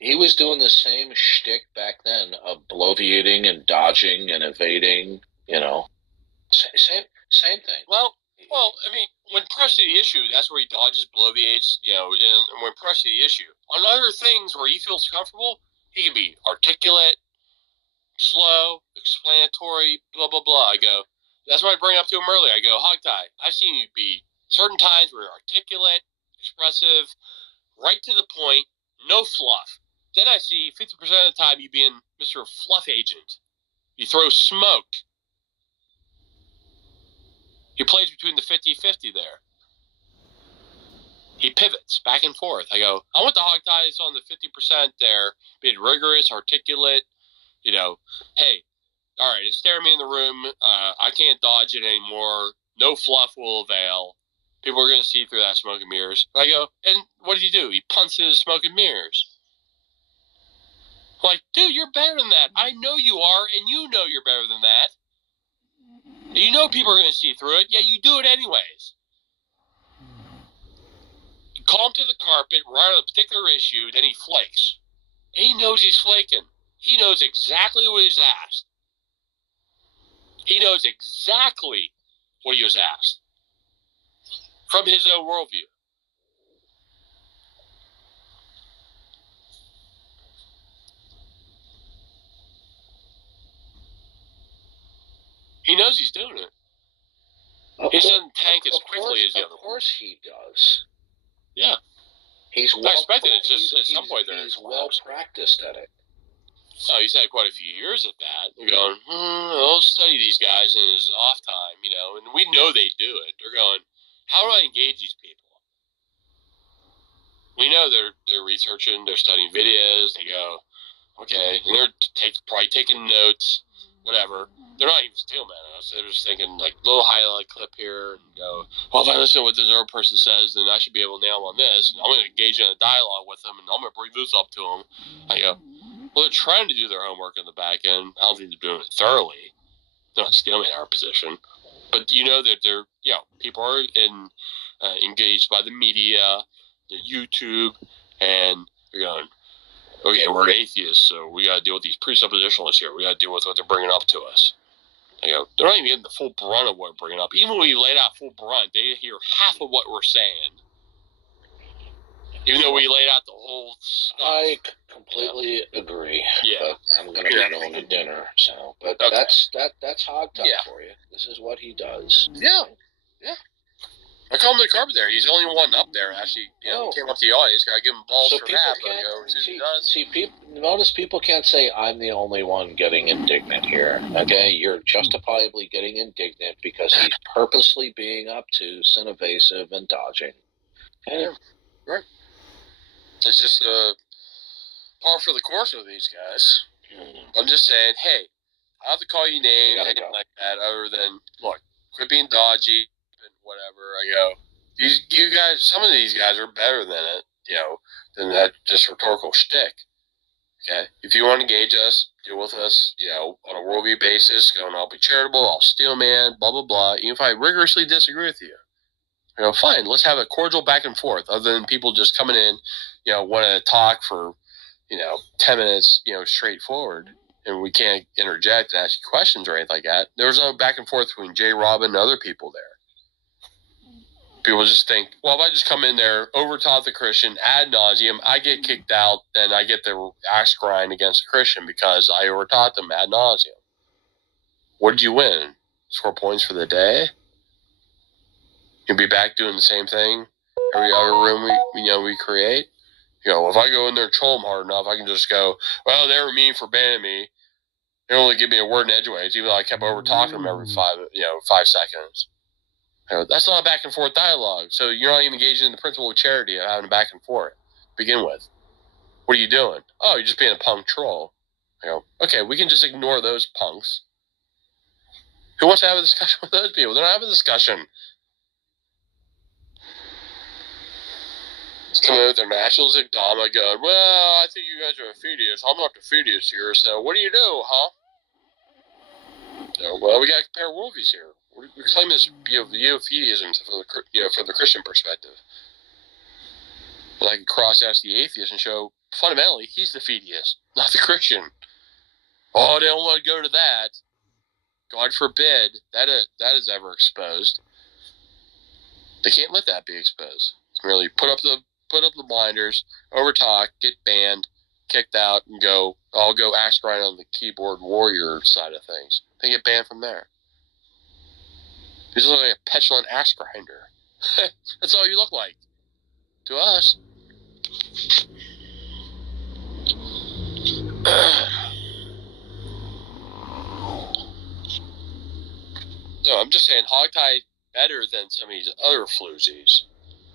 He was doing the same shtick back then of bloviating and dodging and evading, Same thing. Well, I mean, when pressed to the issue, that's where he dodges, bloviates, and when pressed to the issue. On other things where he feels comfortable, he can be articulate, slow, explanatory, blah, blah, blah. I go, that's what I bring up to him earlier. I go, Hogtie, I've seen you be certain times where you're articulate, expressive, right to the point, no fluff. Then I see 50% of the time you being Mr. Fluff Agent. You throw smoke. He plays between the 50-50 there. He pivots back and forth. I go, I want the Hogties on the 50% there, being rigorous, articulate, hey, all right, it's staring me in the room. I can't dodge it anymore. No fluff will avail. People are going to see through that smoke and mirrors. I go, and what did he do? He punts his smoke and mirrors. I'm like, dude, you're better than that. I know you are, and you know you're better than that. And you know people are going to see through it, yet you do it anyways. You call him to the carpet, right on a particular issue, then he flakes. And he knows he's flaking. He knows exactly what he's asked. He knows exactly what he was asked from his own worldview. He knows he's doing it. He doesn't tank as quickly as the other one. Of course he does. Yeah. He's I expected it just at some point there. He's well practiced at it. Oh, he's had quite a few years at that. They're going, I'll study these guys in his off time, and we know they do it. They're going, how do I engage these people? We know they're researching, they're studying videos. They go, okay, and they're probably taking notes, whatever. They're not even steelman us. They're just thinking like little highlight clip here and go, well, if I listen to what this other person says, then I should be able to nail on this. And I'm going to engage in a dialogue with them, and I'm going to bring this up to them. I go, well, they're trying to do their homework in the back end. I don't think they're doing it thoroughly. They're not stealing our position. But you know that they're, people are engaged by the media, the YouTube, and they're going, okay, we're atheists, so we got to deal with these presuppositionalists here. We got to deal with what they're bringing up to us. I go, they're not even getting the full brunt of what we're bringing up. Even when we laid out full brunt, they hear half of what we're saying. Even though we laid out the whole stuff. I completely agree. Yeah. But I'm going to be going to dinner, so. But okay. That's hog time for you. This is what he does. Yeah. I call him the carpet there. He's the only one up there, actually. Came up to the audience. I give him balls for that. Notice people can't say, I'm the only one getting indignant here. Okay? You're justifiably getting indignant because he's purposely being obtuse and evasive and dodging. Okay? Yeah. Right. It's just par for the course of these guys. I'm just saying, hey, I have to call you names like that other than, look, quit being dodgy and whatever. I go, you guys, some of these guys are better than it, than that just rhetorical shtick. Okay? If you want to engage us, deal with us, on a worldview basis, going, I'll be charitable, I'll steel man, blah, blah, blah. Even if I rigorously disagree with you. Fine, let's have a cordial back and forth other than people just coming in, want to talk for, 10 minutes, straightforward, and we can't interject and ask you questions or anything like that. There's no back and forth between Jay Robin and other people there. People just think, well, if I just come in there, over-taught the Christian ad nauseum, I get kicked out, then I get the axe grind against the Christian because I over-taught them ad nauseum. What did you win? Score points for the day? You'll be back doing the same thing every other room we create. If I go in there and troll them hard enough, I can just go, well, they were mean for banning me. They only give me a word in edgeways, even though I kept over talking them every 5 seconds. That's not a back and forth dialogue. So you're not even engaging in the principle of charity of having a back and forth to begin with. What are you doing? Oh, you're just being a punk troll. Okay, we can just ignore those punks. Who wants to have a discussion with those people? They don't have a discussion. Coming with their nationalistic dogma going, well, I think you guys are Fideist. I'm not the Fideist here, so what do you do, huh? Well, we got to compare worldviews here. We're claiming this Fideism from the Christian perspective. And I can cross-ask the atheist and show, fundamentally, he's the Fideist, not the Christian. Oh, they don't want to go to that. God forbid that is ever exposed. They can't let that be exposed. It's merely put up the blinders, overtalk, get banned, kicked out, and I'll go axe grind on the keyboard warrior side of things. They get banned from there. You just look like a petulant axe grinder. That's all you look like. To us. No, I'm just saying Hogtie better than some of these other floozies.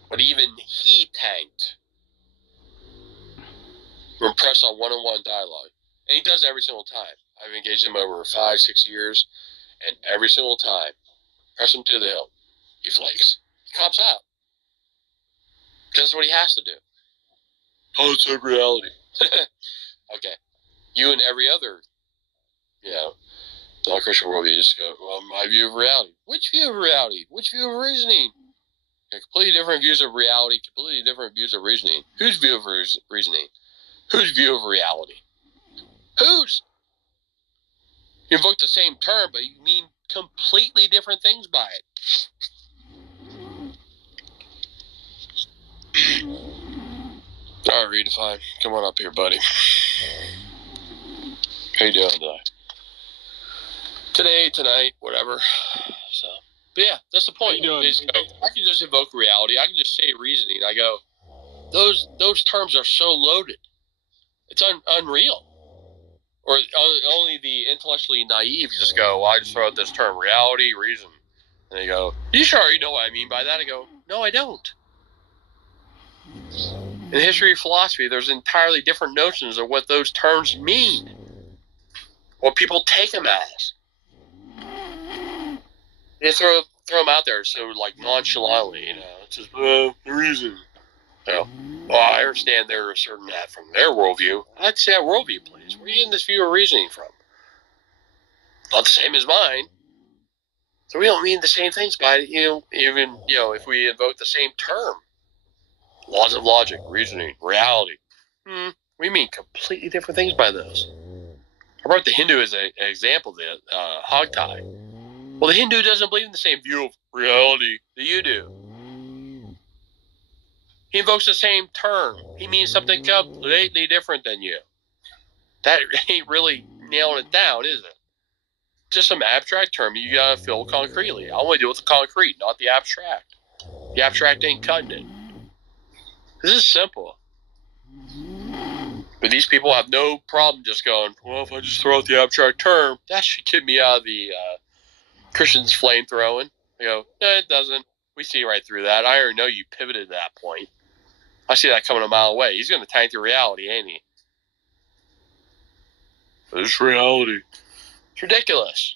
But even he tanked. We're impressed on one-on-one dialogue. And he does it every single time. I've engaged him over 5-6 years, and every single time, press him to the hill. He flakes. cops out. Because that's what he has to do. Oh, it's a reality. Okay. You and every other, non-Christian worldview just go, well, my view of reality. Which view of reality? Which view of reasoning? Completely different views of reality, completely different views of reasoning. Whose view of reasoning? Whose view of reality? Whose? You invoke the same term, but you mean completely different things by it. All right, Redefine. Come on up here, buddy. How you doing today? Today, tonight, whatever. So, but yeah, that's the point. Is, I can just invoke reality. I can just say reasoning. I go, those terms are so loaded. It's unreal. Or only the intellectually naive just go, well, I just throw out this term, reality, reason. And they go, you sure you know what I mean by that? I go, no, I don't. In the history of philosophy, there's entirely different notions of what those terms mean. What people take them as. They throw them out there so, like, nonchalantly, It's just, the reason. Well, I understand they're asserting that from their worldview. I'd say that worldview, please. Where are you getting this view of reasoning from? Not the same as mine. So we don't mean the same things by it, even, if we invoke the same term. Laws of logic, reasoning, reality. We mean completely different things by those. I brought the Hindu as an example, the hog tie. Well, the Hindu doesn't believe in the same view of reality that you do. He invokes the same term. He means something completely different than you. That ain't really nailing it down, is it? Just some abstract term you gotta feel concretely. I want to deal with the concrete, not the abstract. The abstract ain't cutting it. This is simple. But these people have no problem just going, well, if I just throw out the abstract term, that should get me out of the Christians flame throwing. I go, no, it doesn't. We see right through that. I already know you pivoted at that point. I see that coming a mile away. He's going to tank the reality, ain't he? It's reality. It's ridiculous.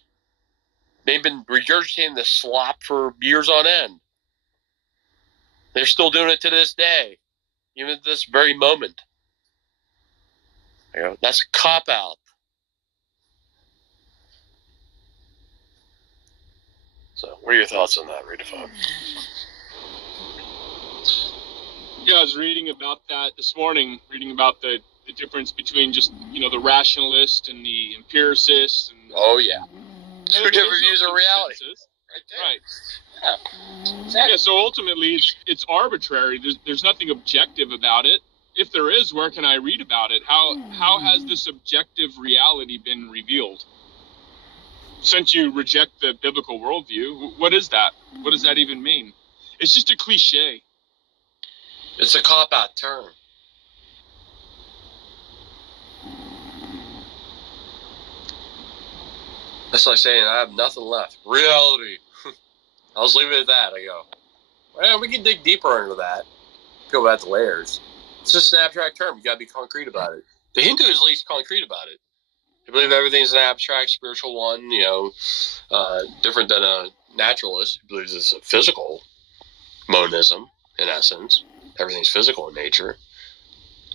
They've been regurgitating this slop for years on end. They're still doing it to this day, even at this very moment. That's a cop-out. So, what are your thoughts on that, Redefine? Yeah, I was reading about that this morning, reading about the difference between just, the rationalist and the empiricist. And, oh, yeah. Two different views of reality. Right there. Right. Yeah. Exactly. Yeah, so ultimately, it's arbitrary. There's nothing objective about it. If there is, where can I read about it? How has this objective reality been revealed? Since you reject the biblical worldview, what is that? What does that even mean? It's just a cliche. It's a cop-out term. That's like saying I have nothing left. Reality. I was leaving it at that. I go, well, we can dig deeper into that. Go back to layers. It's just an abstract term. You got to be concrete about it. The Hindu is at least concrete about it. They believe everything's an abstract, spiritual one, different than a naturalist who believes it's a physical monism, in essence. Everything's physical in nature.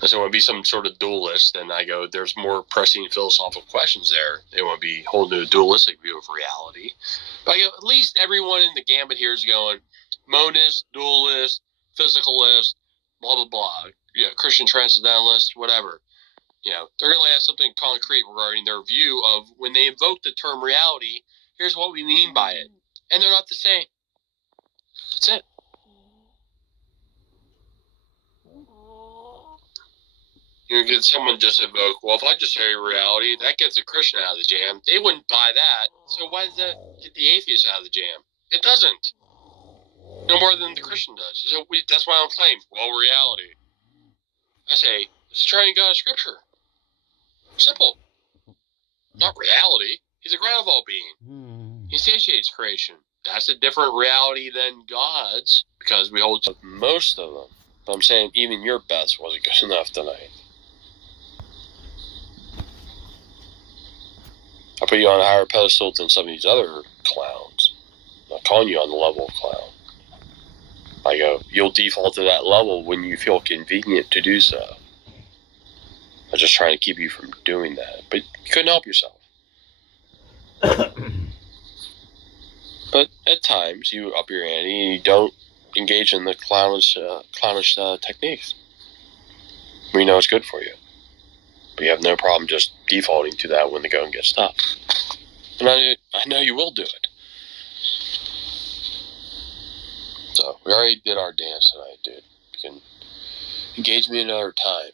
And so it would be some sort of dualist, and I go, there's more pressing philosophical questions there. They want to be holding a dualistic view of reality. But I go, at least everyone in the gambit here is going, monist, dualist, physicalist, blah, blah, blah. Christian transcendentalist, whatever. They're going to have something concrete regarding their view of when they invoke the term reality, here's what we mean by it. And they're not the same. That's it. You get someone just invoke, well, if I just say reality, that gets a Christian out of the jam. They wouldn't buy that. So why does that get the atheist out of the jam? It doesn't. No more than the Christian does. So that's why I'm claiming, well, reality. I say, it's trying to go to Scripture. Simple. Not reality. He's the ground of all being. He instantiates creation. That's a different reality than God's, because we hold to most of them. But I'm saying even your best wasn't good enough tonight. I put you on a higher pedestal than some of these other clowns. I'm not calling you on the level of clown. I go, you'll default to that level when you feel convenient to do so. I'm just trying to keep you from doing that. But you couldn't help yourself. But at times, you up your ante and you don't engage in the clownish techniques. We know it's good for you. But you have no problem just defaulting to that when the going gets tough. And I know you will do it. So, we already did our dance tonight, dude. You can engage me another time.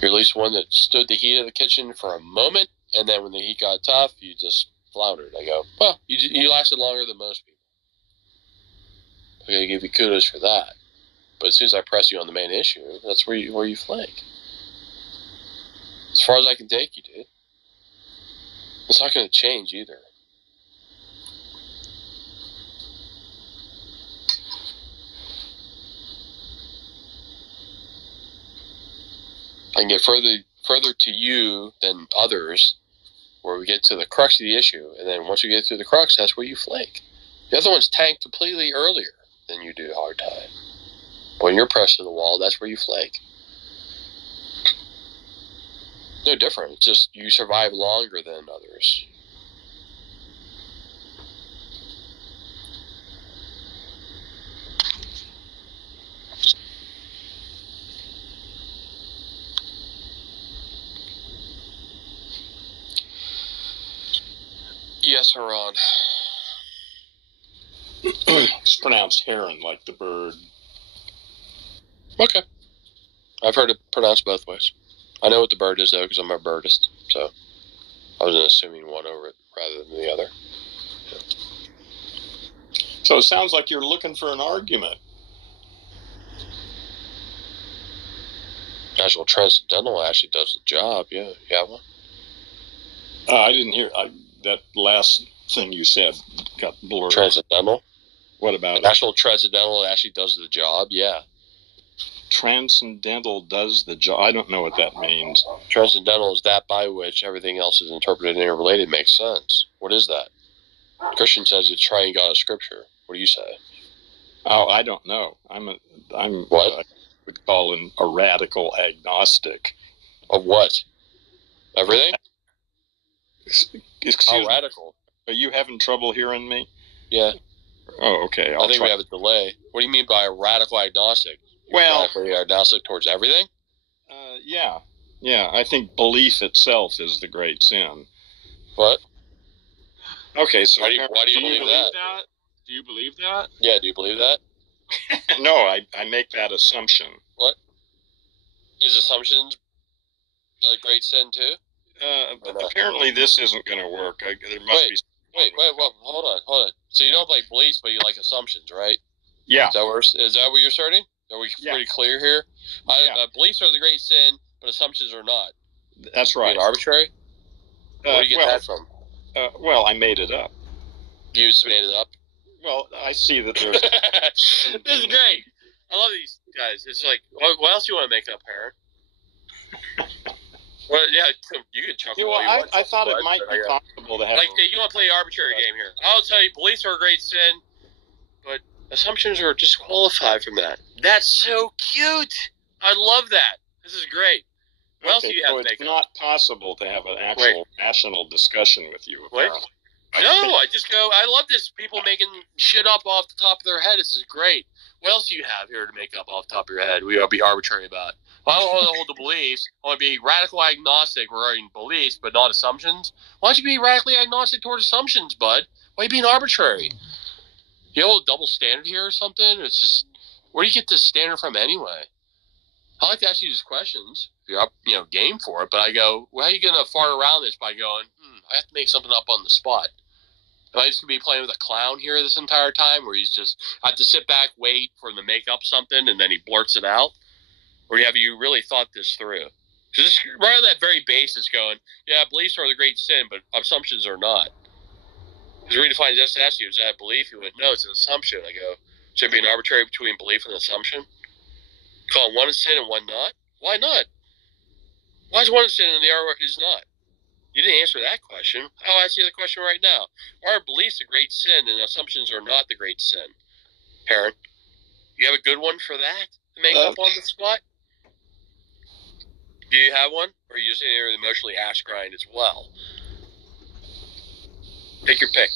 You're at least one that stood the heat of the kitchen for a moment, and then when the heat got tough, you just floundered. I go, well, you lasted longer than most people. I gotta give you kudos for that. But as soon as I press you on the main issue, that's where you flake. As far as I can take you, dude. It's not gonna change either. I can get further to you than others, where we get to the crux of the issue, and then once you get through the crux, that's where you flake. The other one's tanked completely earlier than you do hard time. When you're pressed to the wall, that's where you flake. No different. It's just you survive longer than others. Yes, Haran. It's pronounced heron, like the bird. Okay. I've heard it pronounced both ways. I know what the bird is, though, because I'm a birdist. So I wasn't assuming one over it rather than the other. So it sounds like you're looking for an argument. National Transcendental actually does the job. Yeah, you have one? I didn't hear that last thing you said. Got blurred. Transcendental? What about National Transcendental actually does the job, yeah. Transcendental does the job? I don't know what that means. Transcendental is that by which everything else is interpreted and interrelated makes sense. What is that? Christian says it's trying God of Scripture. What do you say? Oh, I don't know. I'm what I would call a radical agnostic. Of what? Everything? Excuse How radical? Are you having trouble hearing me? Yeah. Oh, okay. I think we have a delay. What do you mean by a radical agnostic? Well, radically agnostic towards everything? Yeah. Yeah, I think belief itself is the great sin. What? Okay, so why do you believe that? Do you believe that? Yeah, do you believe that? No, I make that assumption. What? Is assumptions a great sin too? Apparently this isn't going to work. There must be. Wait, hold on. So you don't like beliefs, but you like assumptions, right? Yeah. Is that what you're asserting? Are we pretty clear here? Beliefs are the great sin, but assumptions are not. That's right. Arbitrary? Where do you get that from? Well, I made it up. You just made it up? Well, I see that there's... This is great. I love these guys. It's like, what else do you want to make up, Aaron? Well, yeah, you can chuckle. You know, I thought it might be possible to have... you want to play an arbitrary game here. I'll tell you, beliefs are a great sin, but assumptions are disqualified from that. That's so cute. I love that. This is great. What else do you have to make up? It's not possible to have an actual rational discussion with you. Apparently. No, I just go, I love this. People making shit up off the top of their head. This is great. What else do you have here to make up off the top of your head? We ought to be arbitrary about. Well, I don't want to hold the beliefs. I want to be radical agnostic regarding beliefs, but not assumptions. Why don't you be radically agnostic towards assumptions, bud? Why are you being arbitrary? You hold a double standard here or something? It's just, where do you get this standard from anyway? I like to ask you these questions. If you're up, game for it. But I go, well, how are you going to fart around this by going, I have to make something up on the spot? Am I just going to be playing with a clown here this entire time, where he's just, I have to sit back, wait for him to make up something, and then he blurts it out? Or have you really thought this through? Just right on that very basis going, yeah, beliefs are the great sin, but assumptions are not. Because Redefine just asked you, is that a belief? You went, no, it's an assumption. I go, should it be an arbitrary between belief and assumption? Call one a sin and one not? Why not? Why is one a sin and the other is not? You didn't answer that question. I'll ask you the question right now. Are beliefs a great sin and assumptions are not the great sin? Heron, you have a good one for that to make up on the spot? Do you have one? Or are you just sitting there emotionally ash grind as well? Pick your pick.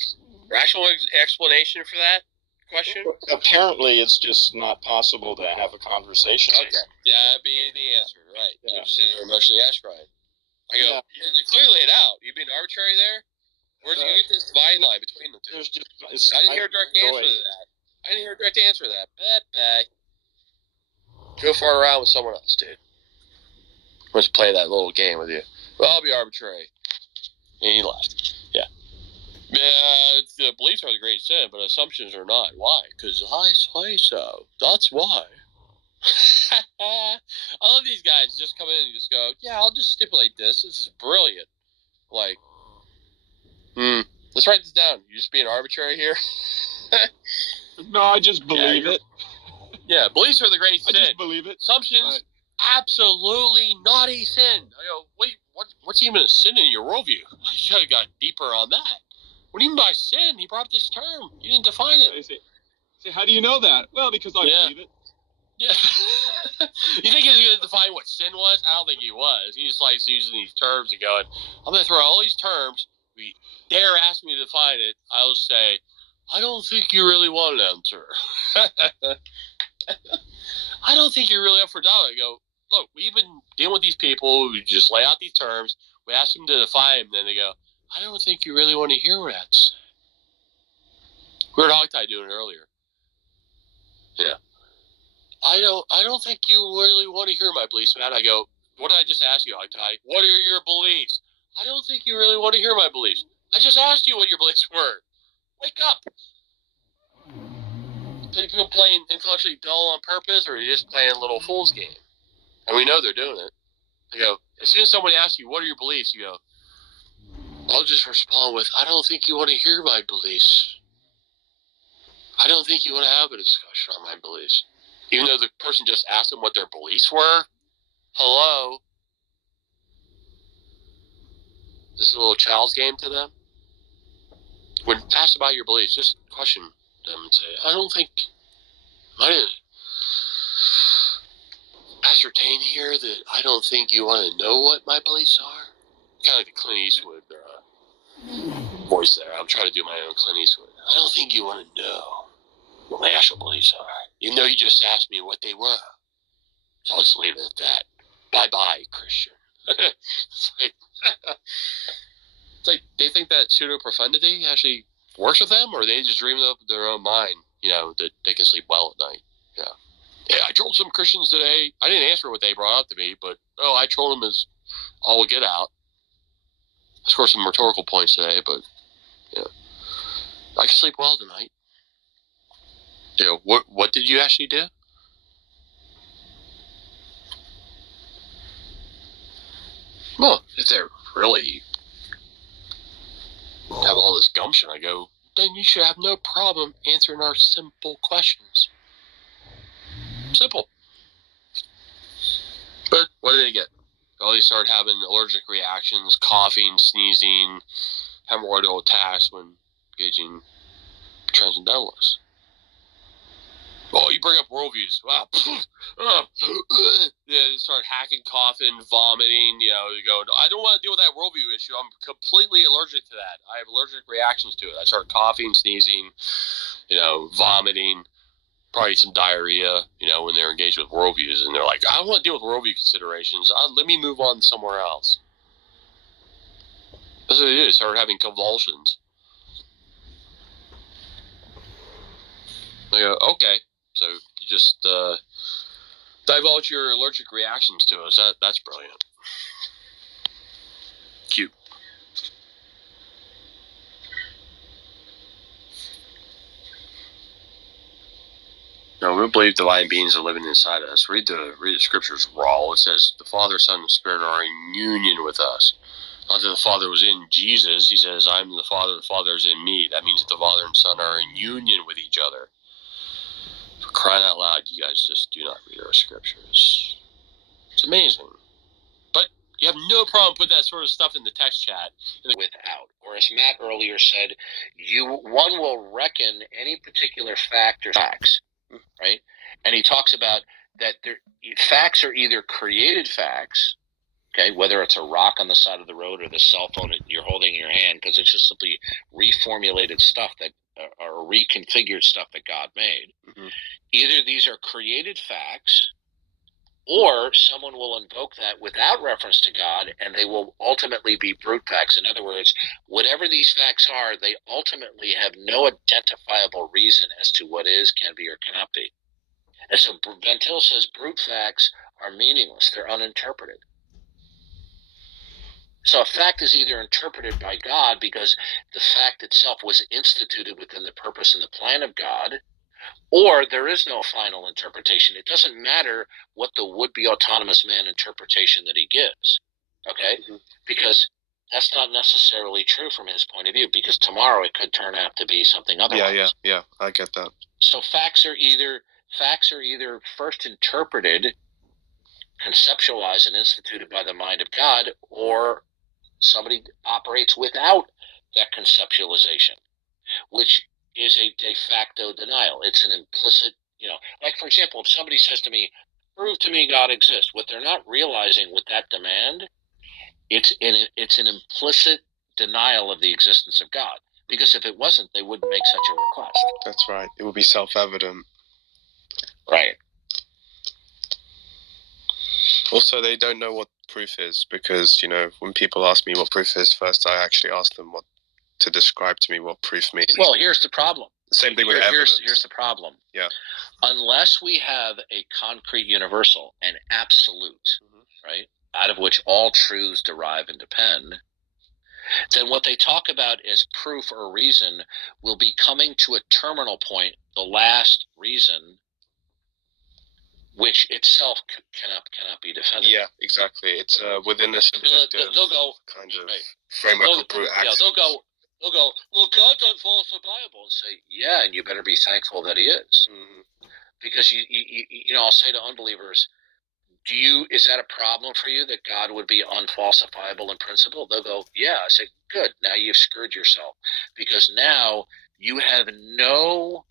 Rational explanation for that question? Apparently, it's just not possible to have a conversation. Okay. Yeah, that'd be the answer, right. Yeah. You're just sitting there emotionally ash grind. I go, you clearly laid out. You being arbitrary there? Where do you get this dividing line between the two? I didn't hear a direct answer to that. Go far around with someone else, dude. Let's play that little game with you. Well, I'll be arbitrary. And he left. Yeah. Yeah, the beliefs are the great sin, but assumptions are not. Why? Because I say so. That's why. I love these guys just come in and just go, yeah, I'll just stipulate this. This is brilliant. Like, let's write this down. You're just being arbitrary here? No, I just believe it. Yeah, beliefs are the great sin. I just believe it. Assumptions, absolutely not a sin. I go, wait, what's even a sin in your worldview? I should have got deeper on that. What do you mean by sin? He brought up this term. You didn't define it. I say, how do you know that? Well, because I believe it. Yeah. You think he was going to define what sin was? I don't think he was. He just likes using these terms and going, I'm going to throw all these terms. If you dare ask me to define it, I'll say, I don't think you really want an answer. I don't think you're really up for doubt. I go, look, we've been dealing with these people. We just lay out these terms. We ask them to define them. Then they go, I don't think you really want to hear what I have to say. We heard Hogtie doing it earlier. Yeah. I don't think you really want to hear my beliefs, man. I go, what did I just ask you, Hogtie? What are your beliefs? I don't think you really want to hear my beliefs. I just asked you what your beliefs were. Wake up. People playing intellectually dull on purpose, or are you just playing a little fool's game? And we know they're doing it. They go, as soon as somebody asks you, what are your beliefs? You go, I'll just respond with, I don't think you want to hear my beliefs. I don't think you want to have a discussion on my beliefs. Even though the person just asked them what their beliefs were. Hello? This is a little child's game to them. When asked about your beliefs, just question them and say, I didn't ascertain here that I don't think you want to know what my beliefs are. Kind of like the Clint Eastwood voice there. I'm trying to do my own Clint Eastwood. I don't think you want to know what my actual beliefs are. Even though you just asked me what they were. So I'll just leave it at that. Bye-bye, Christian. It's like they think that pseudo-profundity actually works with them, or they just dream it up in their own mind, that they can sleep well at night. Yeah, I trolled some Christians today. I didn't answer what they brought up to me, but, I trolled them as all would get out. I scored some rhetorical points today, but, I can sleep well tonight. What did you actually do? Well, if they're really have all this gumption, I go, then you should have no problem answering our simple questions. Simple. But what did they get? Oh, they started having allergic reactions, coughing, sneezing, hemorrhoidal attacks when engaging transcendentalists. Oh, you bring up worldviews. Wow. They start hacking, coughing, vomiting. You go, I don't want to deal with that worldview issue. I'm completely allergic to that. I have allergic reactions to it. I start coughing, sneezing, vomiting, probably some diarrhea, when they're engaged with worldviews. And they're like, I don't want to deal with worldview considerations. Let me move on somewhere else. That's what they do. They start having convulsions. I go, okay. So you just divulge your allergic reactions to us. That's brilliant. Cute. No, we believe divine beings are living inside us. Read the scriptures raw. It says the Father, Son, and Spirit are in union with us. Not that the Father was in Jesus. He says, I'm the Father is in me. That means that the Father and Son are in union with each other. For crying out loud, you guys just do not read our scriptures. It's amazing. But You have no problem putting that sort of stuff in the text chat. Without, or as Matt earlier said, one will reckon any particular fact or facts, right? And he talks about that facts are either created facts, okay, whether it's a rock on the side of the road or the cell phone that you're holding in your hand, because it's just simply reformulated stuff that or reconfigured stuff that God made. Mm-hmm. Either these are created facts, or someone will invoke that without reference to God, and they will ultimately be brute facts. In other words, whatever these facts are, they ultimately have no identifiable reason as to what is, can be, or cannot be. And so Van Til says brute facts are meaningless. They're uninterpreted. So a fact is either interpreted by God because the fact itself was instituted within the purpose and the plan of God, or there is no final interpretation. It doesn't matter what the would-be autonomous man interpretation that he gives, okay? Mm-hmm. Because that's not necessarily true from his point of view, because tomorrow it could turn out to be something otherwise. Yeah, I get that. So facts are either first interpreted, conceptualized, and instituted by the mind of God, or somebody operates without that conceptualization, which is a de facto denial. It's an implicit, like, for example, if somebody says to me, prove to me God exists, what they're not realizing with that demand, it's an implicit denial of the existence of God. Because if it wasn't, they wouldn't make such a request. That's right. It would be self-evident. Right. Also, they don't know what proof is, because, when people ask me what proof is, first I actually ask them to describe to me what proof means. Well, here's the problem. Same thing with evidence. Here's the problem. Yeah. Unless we have a concrete universal, an absolute, right, out of which all truths derive and depend, then what they talk about as proof or reason will be coming to a terminal point, the last reason, which itself cannot be defended. Yeah, exactly. It's within a subjective they'll go, kind of right. framework of brute actions. They'll go, well, God's unfalsifiable, and say, yeah, and you better be thankful that he is. Mm-hmm. Because I'll say to unbelievers, is that a problem for you that God would be unfalsifiable in principle? They'll go, yeah. I say, good. Now you've screwed yourself, because now you have no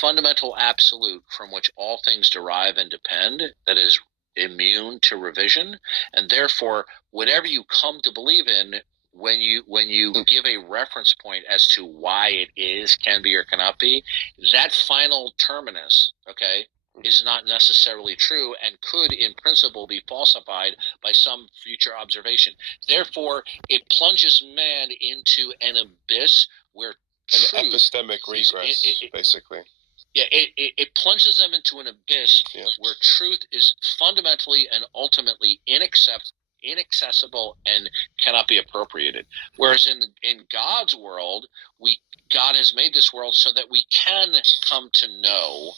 fundamental absolute from which all things derive and depend that is immune to revision, and therefore whatever you come to believe in, when you give a reference point as to why it is, can be, or cannot be, that final terminus, okay, is not necessarily true and could in principle be falsified by some future observation. Therefore it plunges man into an abyss where an epistemic regress, basically. Yeah, it plunges them into an abyss where truth is fundamentally and ultimately inaccessible and cannot be appropriated. Whereas in God's world, God has made this world so that we can come to know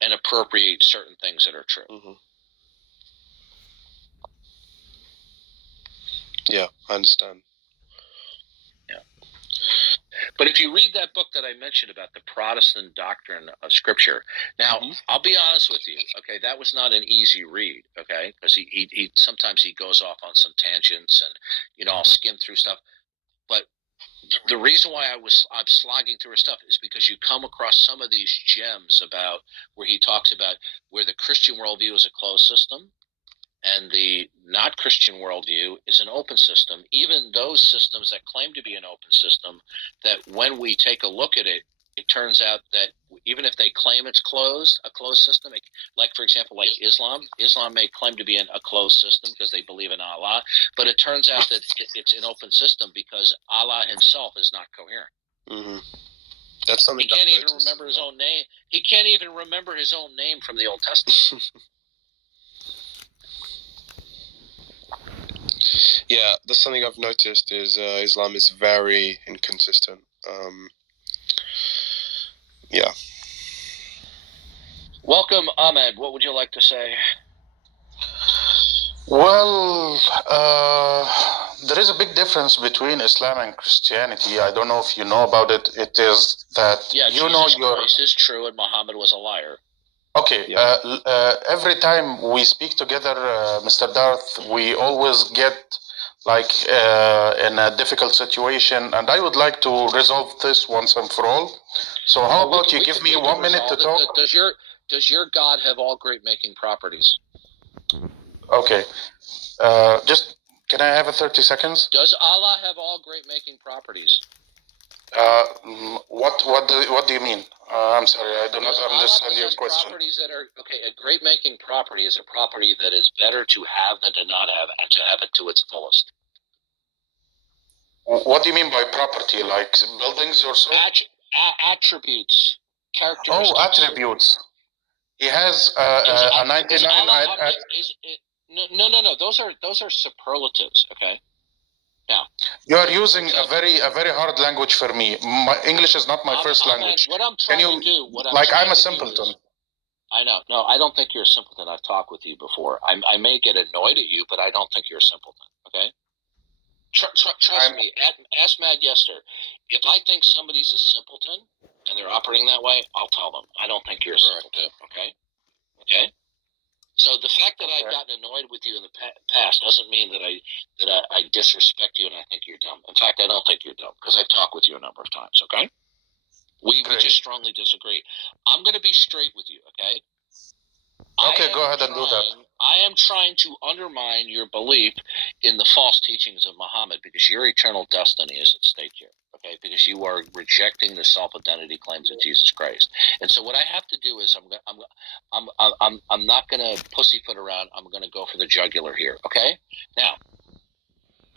and appropriate certain things that are true. Mm-hmm. Yeah, I understand. Yeah. But if you read that book that I mentioned about the Protestant doctrine of Scripture, now, I'll be honest with you, okay, that was not an easy read, okay, because he sometimes he goes off on some tangents, and, I'll skim through stuff. But the reason why I'm slogging through his stuff is because you come across some of these gems about where he talks about where the Christian worldview is a closed system and the not Christian worldview is an open system. Even those systems that claim to be an open system, that when we take a look at it, it turns out that even if they claim it's a closed system, like, for example, like Islam may claim to be a closed system because they believe in Allah, but it turns out that it's an open system because Allah himself is not coherent. Mm-hmm. That's something he can't even remember his own name. He can't even remember his own name from the Old Testament. Yeah, that's something I've noticed is Islam is very inconsistent. Yeah. Welcome, Ahmed. What would you like to say? Well, there is a big difference between Islam and Christianity. I don't know if you know about it. It is that Jesus Christ is true and Muhammad was a liar. Okay. Yeah. Every time we speak together, Mr. Darth, we always get like in a difficult situation, and I would like to resolve this once and for all. So how about you give me 1 minute to talk? Does your God have all great making properties? Okay. Just can I have a 30 seconds? Does Allah have all great making properties? What do you mean? I'm sorry, I do not understand your question. Properties that are okay. A great making property is a property that is better to have than to not have, and to have it to its fullest. What do you mean by property? Like buildings or so? Attributes, characteristics. Oh, attributes. He has a 99. No. Those are superlatives. Okay. Now you are using a very hard language for me. English is not my first language. What I'm trying to do, I'm a simpleton. I know. No, I don't think you're a simpleton. I've talked with you before. I may get annoyed at you, but I don't think you're a simpleton. Okay. Trust me. Ask Mad Yester. If I think somebody's a simpleton and they're operating that way, I'll tell them. I don't think you're a simpleton. Okay. Okay. So the fact that I've gotten annoyed with you in the past doesn't mean that I disrespect you and I think you're dumb. In fact, I don't think you're dumb because I've talked with you a number of times. Okay. We just strongly disagree. I'm going to be straight with you. Okay. Okay, go ahead and do that. I am trying to undermine your belief in the false teachings of Muhammad because your eternal destiny is at stake here. Okay, because you are rejecting the self-identity claims of Jesus Christ. And so what I have to do is I'm not going to pussyfoot around. I'm going to go for the jugular here. Okay. Now,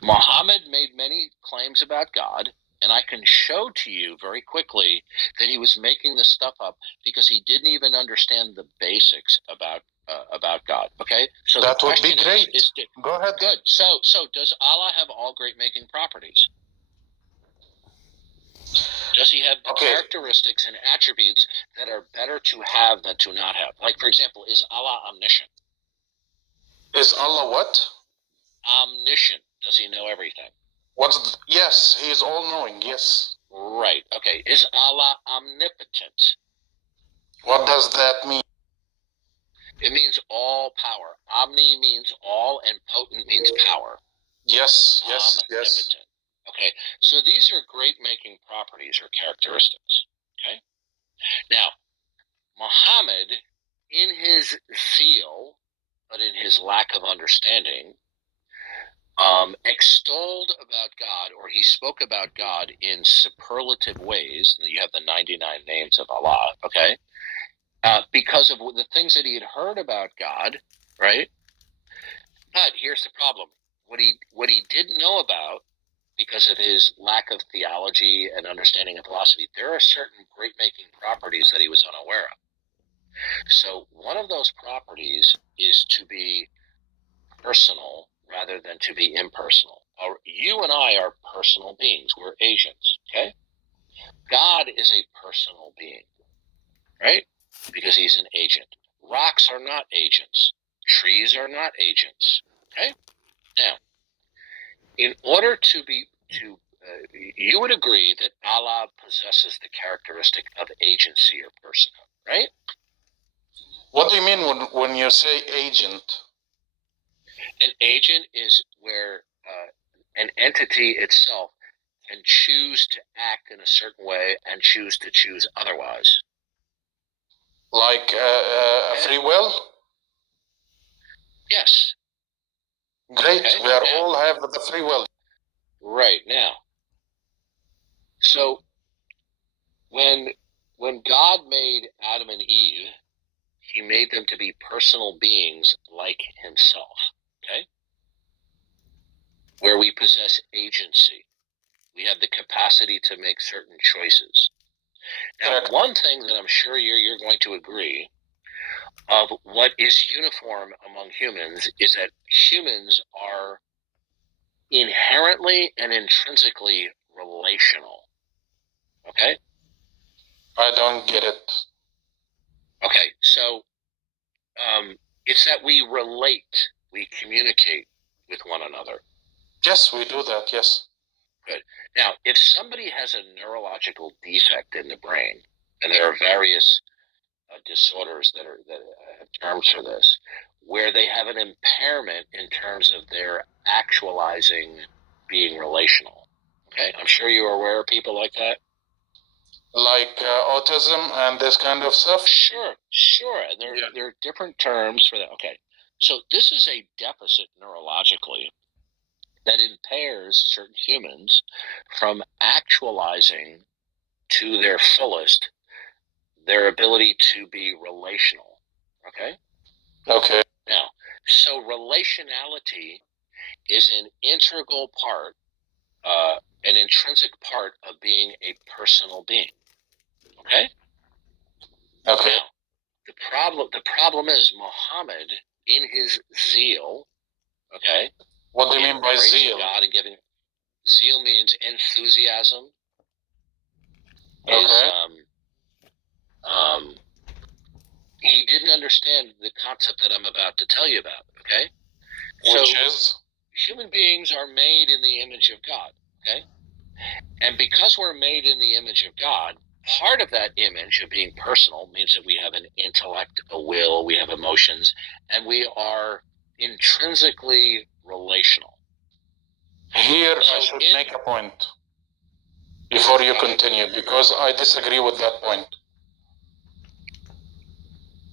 Muhammad made many claims about God. And I can show to you very quickly that he was making this stuff up because he didn't even understand the basics about God. Okay, so that would be great. Go ahead. Good. So does Allah have all great making properties? Does he have the characteristics and attributes that are better to have than to not have? Like, for example, is Allah omniscient? Is Allah what? Omniscient. Does he know everything? Yes, he is all-knowing, yes. Right, okay. Is Allah omnipotent? What does that mean? It means all power. Omni means all, and potent means power. Yes. Okay, so these are great-making properties or characteristics, okay? Now, Muhammad, in his zeal, but in his lack of understanding, extolled about God, or he spoke about God in superlative ways. You have the 99 names of Allah, okay? Because of the things that he had heard about God, right? But here's the problem: what he didn't know about, because of his lack of theology and understanding of philosophy, there are certain great-making properties that he was unaware of. So one of those properties is to be personal rather than to be impersonal. You and I are personal beings. We're agents, okay? God is a personal being, right? Because he's an agent. Rocks are not agents. Trees are not agents, okay? Now, in order to you would agree that Allah possesses the characteristic of agency or personhood, right? What do you mean when you say agent? An agent is where an entity itself can choose to act in a certain way and choose to choose otherwise. Like free will? Yes. Great. Okay. We all have the free will. Right. Now, so when God made Adam and Eve, he made them to be personal beings like himself, okay? Where we possess agency. We have the capacity to make certain choices. Now, one thing that I'm sure you're going to agree of what is uniform among humans is that humans are inherently and intrinsically relational. Okay? I don't get it. Okay, so it's that we relate, we communicate with one another. Yes, we do that, yes. Good. Now, if somebody has a neurological defect in the brain, and there are various disorders that have terms for this, where they have an impairment in terms of their actualizing being relational. Okay, I'm sure you are aware of people like that. Like autism and this kind of stuff? Sure. There are different terms for that. Okay, so this is a deficit neurologically that impairs certain humans from actualizing to their fullest their ability to be relational. Okay? Okay. Now, so relationality is an integral part, an intrinsic part of being a personal being. Okay? Okay. Now, the problem is Muhammad, in his zeal, okay? What do you mean by zeal? God and giving zeal means enthusiasm. Okay. He didn't understand the concept that I'm about to tell you about. Okay, which is human beings are made in the image of God. Okay, and because we're made in the image of God, part of that image of being personal means that we have an intellect, a will, we have emotions, and we are intrinsically relational. Here, I should make a point before you continue, because I disagree with that point.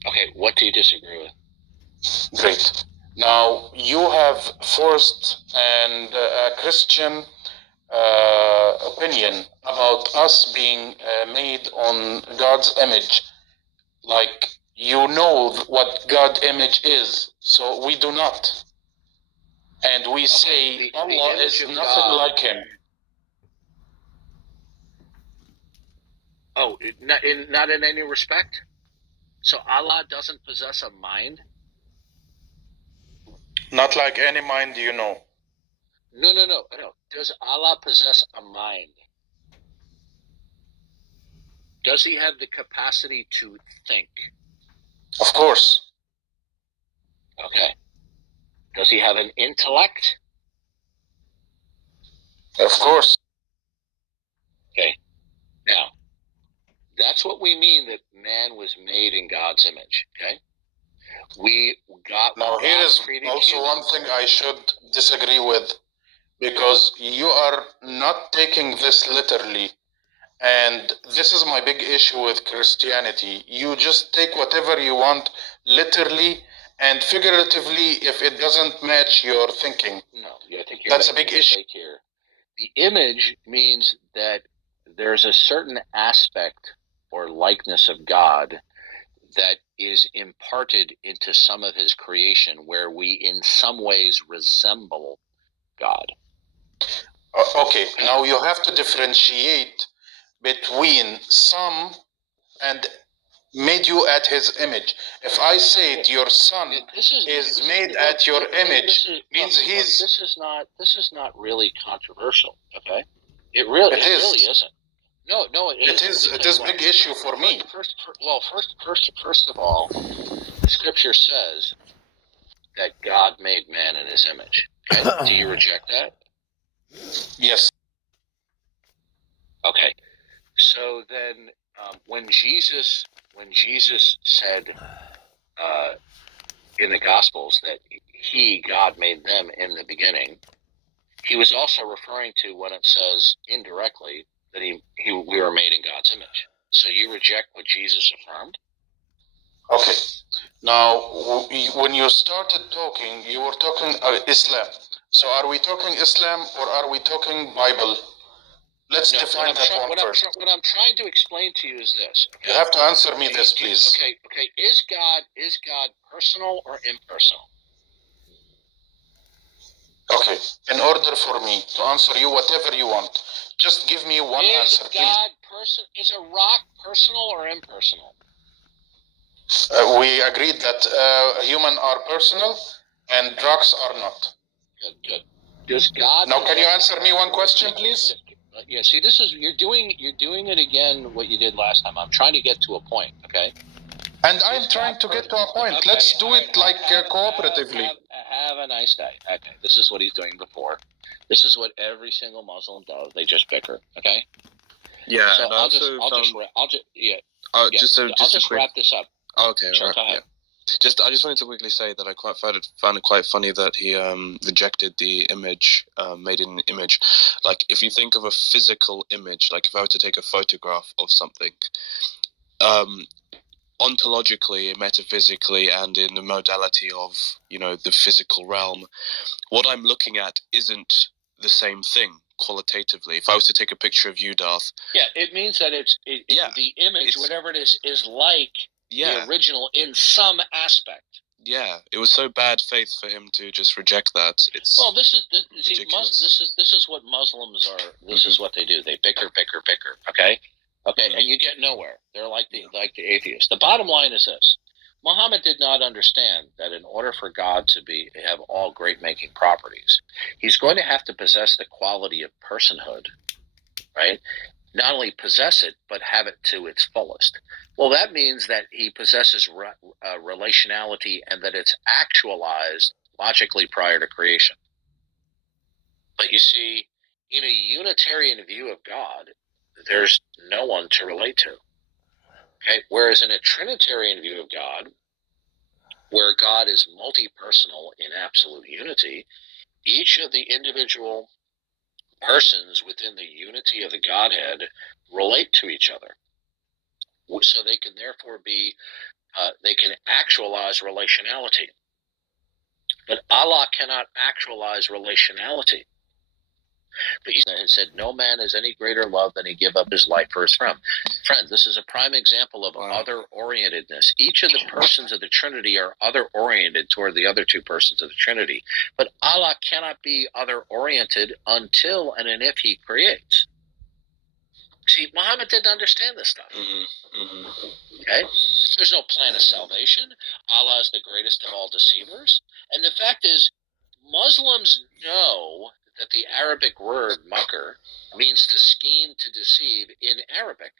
Okay, what do you disagree with? Great. Now, you have forced and a Christian opinion about us being made on God's image. Like, you know what God's image is, so we do not. And we say Allah is nothing like him. Oh, not in any respect? So Allah doesn't possess a mind? Not like any mind you know. No. Does Allah possess a mind? Does he have the capacity to think? Of course. Okay. Does he have an intellect? Of course. Okay. Now, that's what we mean that man was made in God's image. Okay. Now here is also one thing I should disagree with, because you are not taking this literally, and this is my big issue with Christianity. You just take whatever you want literally and figuratively if it doesn't match your thinking. No, I think that's a big issue here. The image means that there's a certain aspect or likeness of God that is imparted into some of his creation where we in some ways resemble God. Okay, now you have to differentiate between some and made you at his image. If I said your son is made at your image, means he's... This is not really controversial, okay? It really isn't. No, it is. It is a big issue for me. First of all, the scripture says that God made man in his image. Okay? Do you reject that? Yes. Okay. So then, when Jesus said in the Gospels that God made them in the beginning, he was also referring to when it says indirectly that we were made in God's image. So you reject what Jesus affirmed? Okay. Now, when you started talking, you were talking Islam. So are we talking Islam or are we talking Bible? Let's define that one first. What I'm trying to explain to you is this. Okay? You have to answer me this, please. Okay. Is God personal or impersonal? Okay. In order for me to answer you whatever you want, just give me one answer, please. Is a rock personal or impersonal? We agreed that humans are personal and rocks are not. Good. Does God? Now, can you answer me one question, please? Yeah. See, you're doing it again. What you did last time. I'm trying to get to a point. Okay. And I'm trying to get to a point. Okay. Let's do it like cooperatively. Have a nice day. Okay. This is what he's doing before. This is what every single Muslim does. They just bicker. Okay. Yeah. So and I'll just wrap this up. Oh, okay, Sure, right. go ahead. Yeah. I just wanted to quickly say that I found it quite funny that he rejected the image, made in an image. Like, if you think of a physical image, like if I were to take a photograph of something, ontologically, metaphysically, and in the modality of, the physical realm, what I'm looking at isn't the same thing qualitatively. If I was to take a picture of you, Darth. Yeah, it means that the image, whatever it is like the original in some aspect. Yeah, it was so bad faith for him to just reject that. It's this ridiculous. is what Muslims are. This is what they do. They bicker. Okay, and you get nowhere. They're like the atheists. The bottom line is this: Muhammad did not understand that in order for God to have all great making properties, he's going to have to possess the quality of personhood, right? Not only possess it, but have it to its fullest. Well, that means that he possesses relationality and that it's actualized logically prior to creation. But you see, in a Unitarian view of God, there's no one to relate to. Okay? Whereas in a Trinitarian view of God, where God is multi-personal in absolute unity, each of the individual persons within the unity of the Godhead relate to each other. So they can therefore they can actualize relationality. But Allah cannot actualize relationality. But he said, no man has any greater love than he give up his life for his friend. Friend, this is a prime example of other-orientedness. Each of the persons of the Trinity are other-oriented toward the other two persons of the Trinity. But Allah cannot be other-oriented until and if he creates. See, Muhammad didn't understand this stuff. Okay? There's no plan of salvation. Allah is the greatest of all deceivers. And the fact is, Muslims know that the Arabic word makr means to scheme, to deceive in Arabic.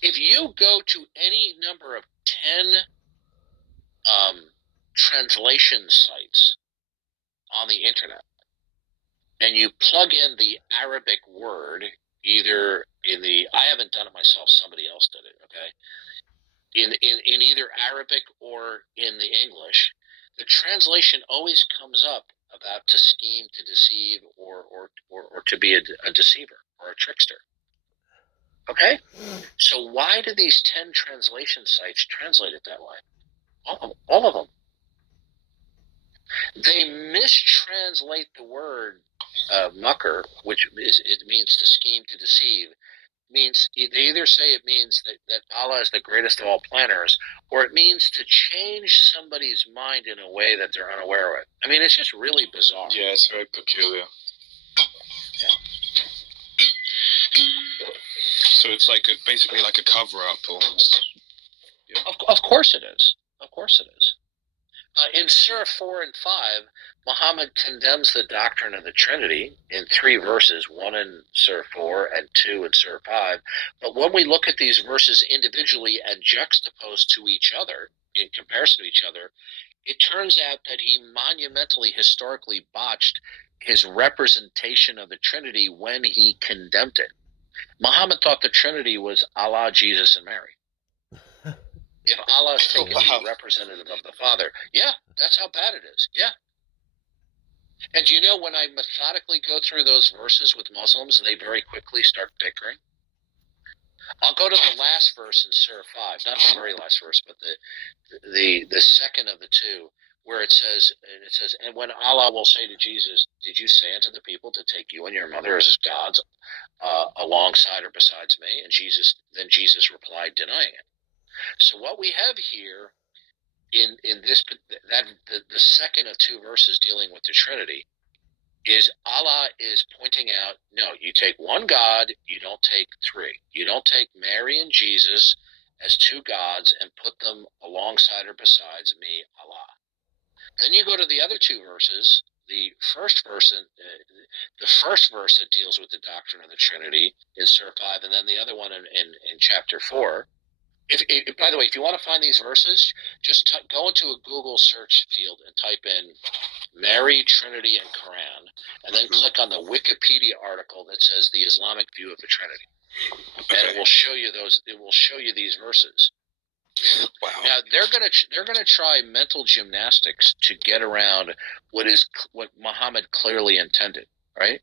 If you go to any number of 10 translation sites on the internet and you plug in the Arabic word, either I haven't done it myself, somebody else did it, okay? In either Arabic or in the English, the translation always comes up about to scheme, to deceive, or to be a deceiver or a trickster. Okay? So why do these 10 translation sites translate it that way? All of them. They mistranslate the word makr, which it means to scheme, to deceive. Means they either say it means that Allah is the greatest of all planners, or it means to change somebody's mind in a way that they're unaware of it. I mean, it's just really bizarre. Yeah, it's very peculiar. Yeah. So it's basically like a cover-up almost. Yeah. Of course it is. Of course it is. In Surah 4 and 5, Muhammad condemns the doctrine of the Trinity in 3 verses, 1 in Surah 4 and 2 in Surah 5. But when we look at these verses individually and juxtaposed to each other, in comparison to each other, it turns out that he monumentally, historically botched his representation of the Trinity when he condemned it. Muhammad thought the Trinity was Allah, Jesus, and Mary. If Allah is taken to be representative of the Father, that's how bad it is. Yeah. And do you know, when I methodically go through those verses with Muslims, they very quickly start bickering. I'll go to the last verse in Surah 5, not the very last verse, but the second of the two, where it says, and when Allah will say to Jesus, did you say unto the people to take you and your mother as gods alongside or besides me? And Jesus replied, denying it. So what we have here in this, the second of 2 verses dealing with the Trinity, is Allah is pointing out, no, you take one God, you don't take 3. You don't take Mary and Jesus as 2 gods and put them alongside or besides me, Allah. Then you go to the other 2 verses. The first verse that deals with the doctrine of the Trinity in Surah 5, and then the other one in chapter 4. By the way, if you want to find these verses, just go into a Google search field and type in Mary, Trinity, and Quran, and then click on the Wikipedia article that says the Islamic view of the Trinity, and it will show you these verses. Wow. Now they're gonna try mental gymnastics to get around what Muhammad clearly intended, right?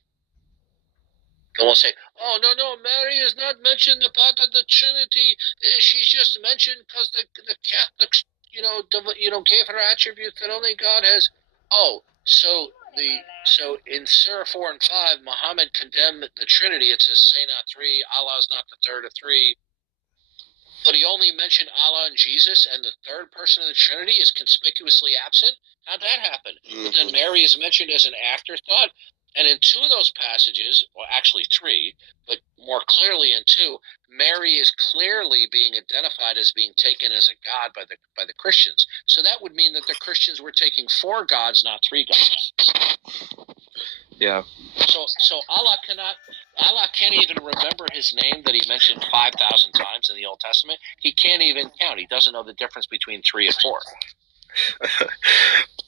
They will say, "Oh no, Mary is not mentioned the part of the Trinity. She's just mentioned because the Catholics, gave her attributes that only God has." Oh, so in Surah 4 and 5, Muhammad condemned the Trinity. It says, "Say not three. Allah is not the third of three." But he only mentioned Allah and Jesus, and the third person of the Trinity is conspicuously absent? How'd that happen? Mm-hmm. But then Mary is mentioned as an afterthought. And in two of those passages, well, actually three, but more clearly in two, Mary is clearly being identified as being taken as a god by the Christians. So that would mean that the Christians were taking 4 gods, not 3 gods. Yeah. So Allah can't even remember his name that he mentioned 5,000 times in the Old Testament. He can't even count. He doesn't know the difference between 3 and 4.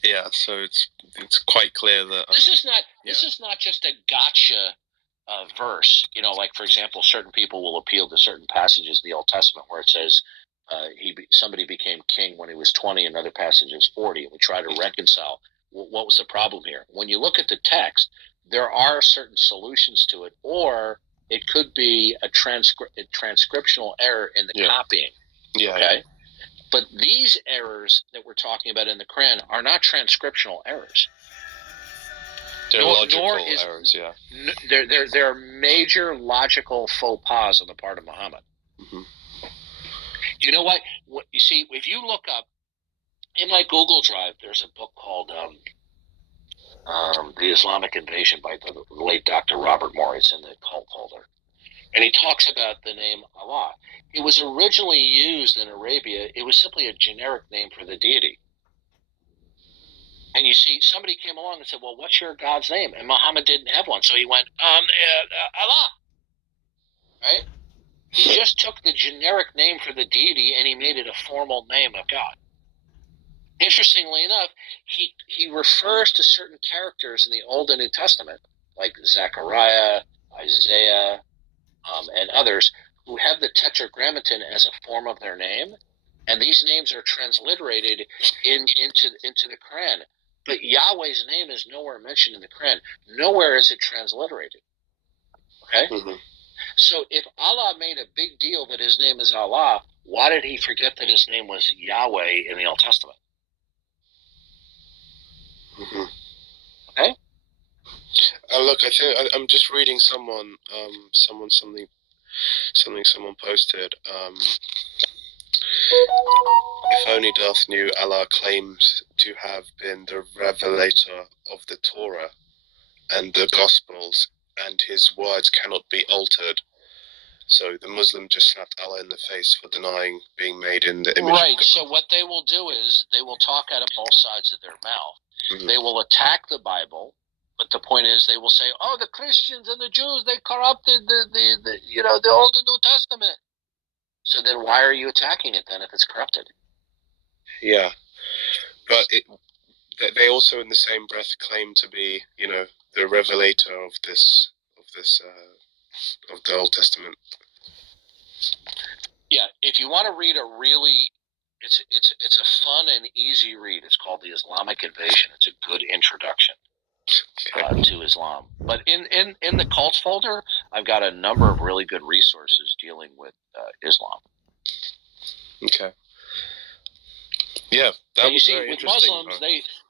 Yeah, so it's quite clear that this is not just a gotcha verse. Like for example, certain people will appeal to certain passages in the Old Testament where it says somebody became king when he was 20, another passage is 40, and we try to reconcile what was the problem here. When you look at the text, there are certain solutions to it, or it could be a transcriptional error in the copying. Yeah. Okay. But these errors that we're talking about in the Quran are not transcriptional errors. They're logical errors, yeah. They're major logical faux pas on the part of Muhammad. Mm-hmm. You know what? You see, if you look up, in my Google Drive, there's a book called The Islamic Invasion by the late Dr. Robert Moore. It's in the cult folder. And he talks about the name Allah. It was originally used in Arabia. It was simply a generic name for the deity. And you see, somebody came along and said, "Well, what's your God's name?" And Muhammad didn't have one. So he went, Allah. Right? He just took the generic name for the deity and he made it a formal name of God. Interestingly enough, he refers to certain characters in the Old and New Testament, like Zechariah, Isaiah, and others, who have the Tetragrammaton as a form of their name, and these names are transliterated into the Quran. But Yahweh's name is nowhere mentioned in the Quran. Nowhere is it transliterated. Okay? Mm-hmm. So if Allah made a big deal that his name is Allah, why did he forget that his name was Yahweh in the Old Testament? Mm-hmm. Okay? Look, I think I'm just reading something someone posted. If only Darth knew, Allah claims to have been the revelator of the Torah and the Gospels, and his words cannot be altered. So the Muslim just slapped Allah in the face for denying being made in the image of God. So what they will do is they will talk out of both sides of their mouth. Mm-hmm. They will attack the Bible, but the point is they will say, "Oh, the Christians and the Jews, they corrupted the Old and New Testament." So then why are you attacking it then if it's corrupted? Yeah, but they also in the same breath claim to be, the revelator of the Old Testament. Yeah, if you want to read a really, it's a fun and easy read. It's called The Islamic Invasion. It's a good introduction to Islam. But in the cults folder, I've got a number of really good resources dealing with Islam. Okay. Yeah, that was very interesting.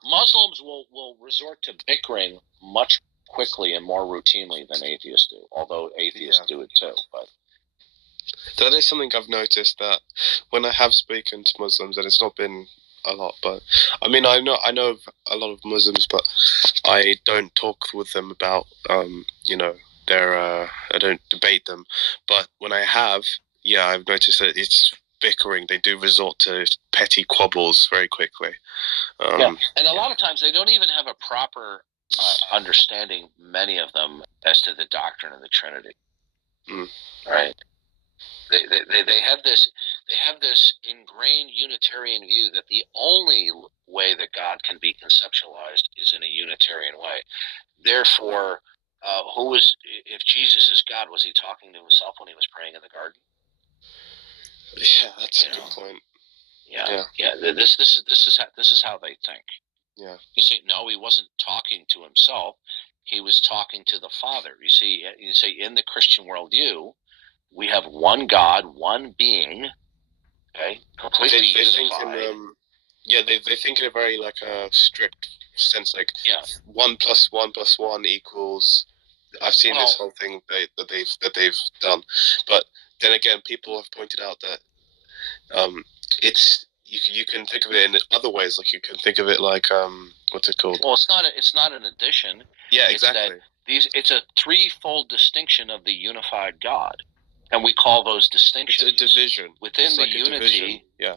Muslims will resort to bickering much quickly and more routinely than atheists do. Although atheists do it too, but. That is something I've noticed, that when I have spoken to Muslims, and it's not been a lot, but I mean, I know of a lot of Muslims, but I don't talk with them about, I don't debate them. But when I have, I've noticed that it's bickering. They do resort to petty quabbles very quickly. And a lot of times they don't even have a proper understanding, many of them, as to the doctrine of the Trinity. Right? They have this ingrained Unitarian view that the only way that God can be conceptualized is in a Unitarian way. Therefore, if Jesus is God, was he talking to himself when he was praying in the garden? Yeah, that's a good point. This is how they think. Yeah. You see, no, he wasn't talking to himself. He was talking to the Father. You see, in the Christian worldview, we have one God, one being, okay, completely unified. They think in a very like a strict sense, like 1 + 1 + 1 equals. I've seen this whole thing that they've done, but then again, people have pointed out that it's you can think of it in other ways. Like you can think of it like what's it called? Well, it's not an addition. Yeah, exactly. It's a threefold distinction of the unified God, and we call those distinctions. It's a division within it's the like unity. A division. Yeah.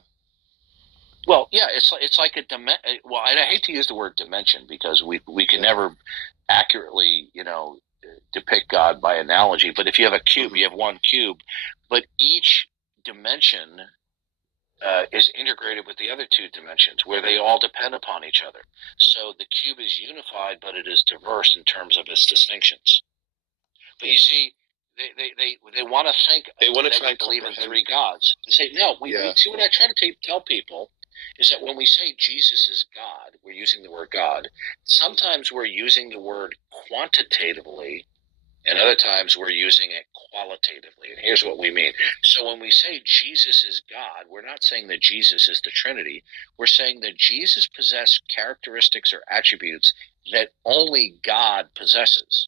Well, yeah, it's like a dimension. Well, I hate to use the word dimension because we can never accurately, depict God by analogy. But if you have a cube, you have one cube, but each dimension is integrated with the other two dimensions, where they all depend upon each other. So the cube is unified, but it is diverse in terms of its distinctions. But you see, they want to think they want to try and believe in three gods. They say no. We see what I try to tell people is that when we say Jesus is God, we're using the word God. Sometimes we're using the word quantitatively, and other times we're using it qualitatively. And here's what we mean. So when we say Jesus is God, we're not saying that Jesus is the Trinity. We're saying that Jesus possessed characteristics or attributes that only God possesses.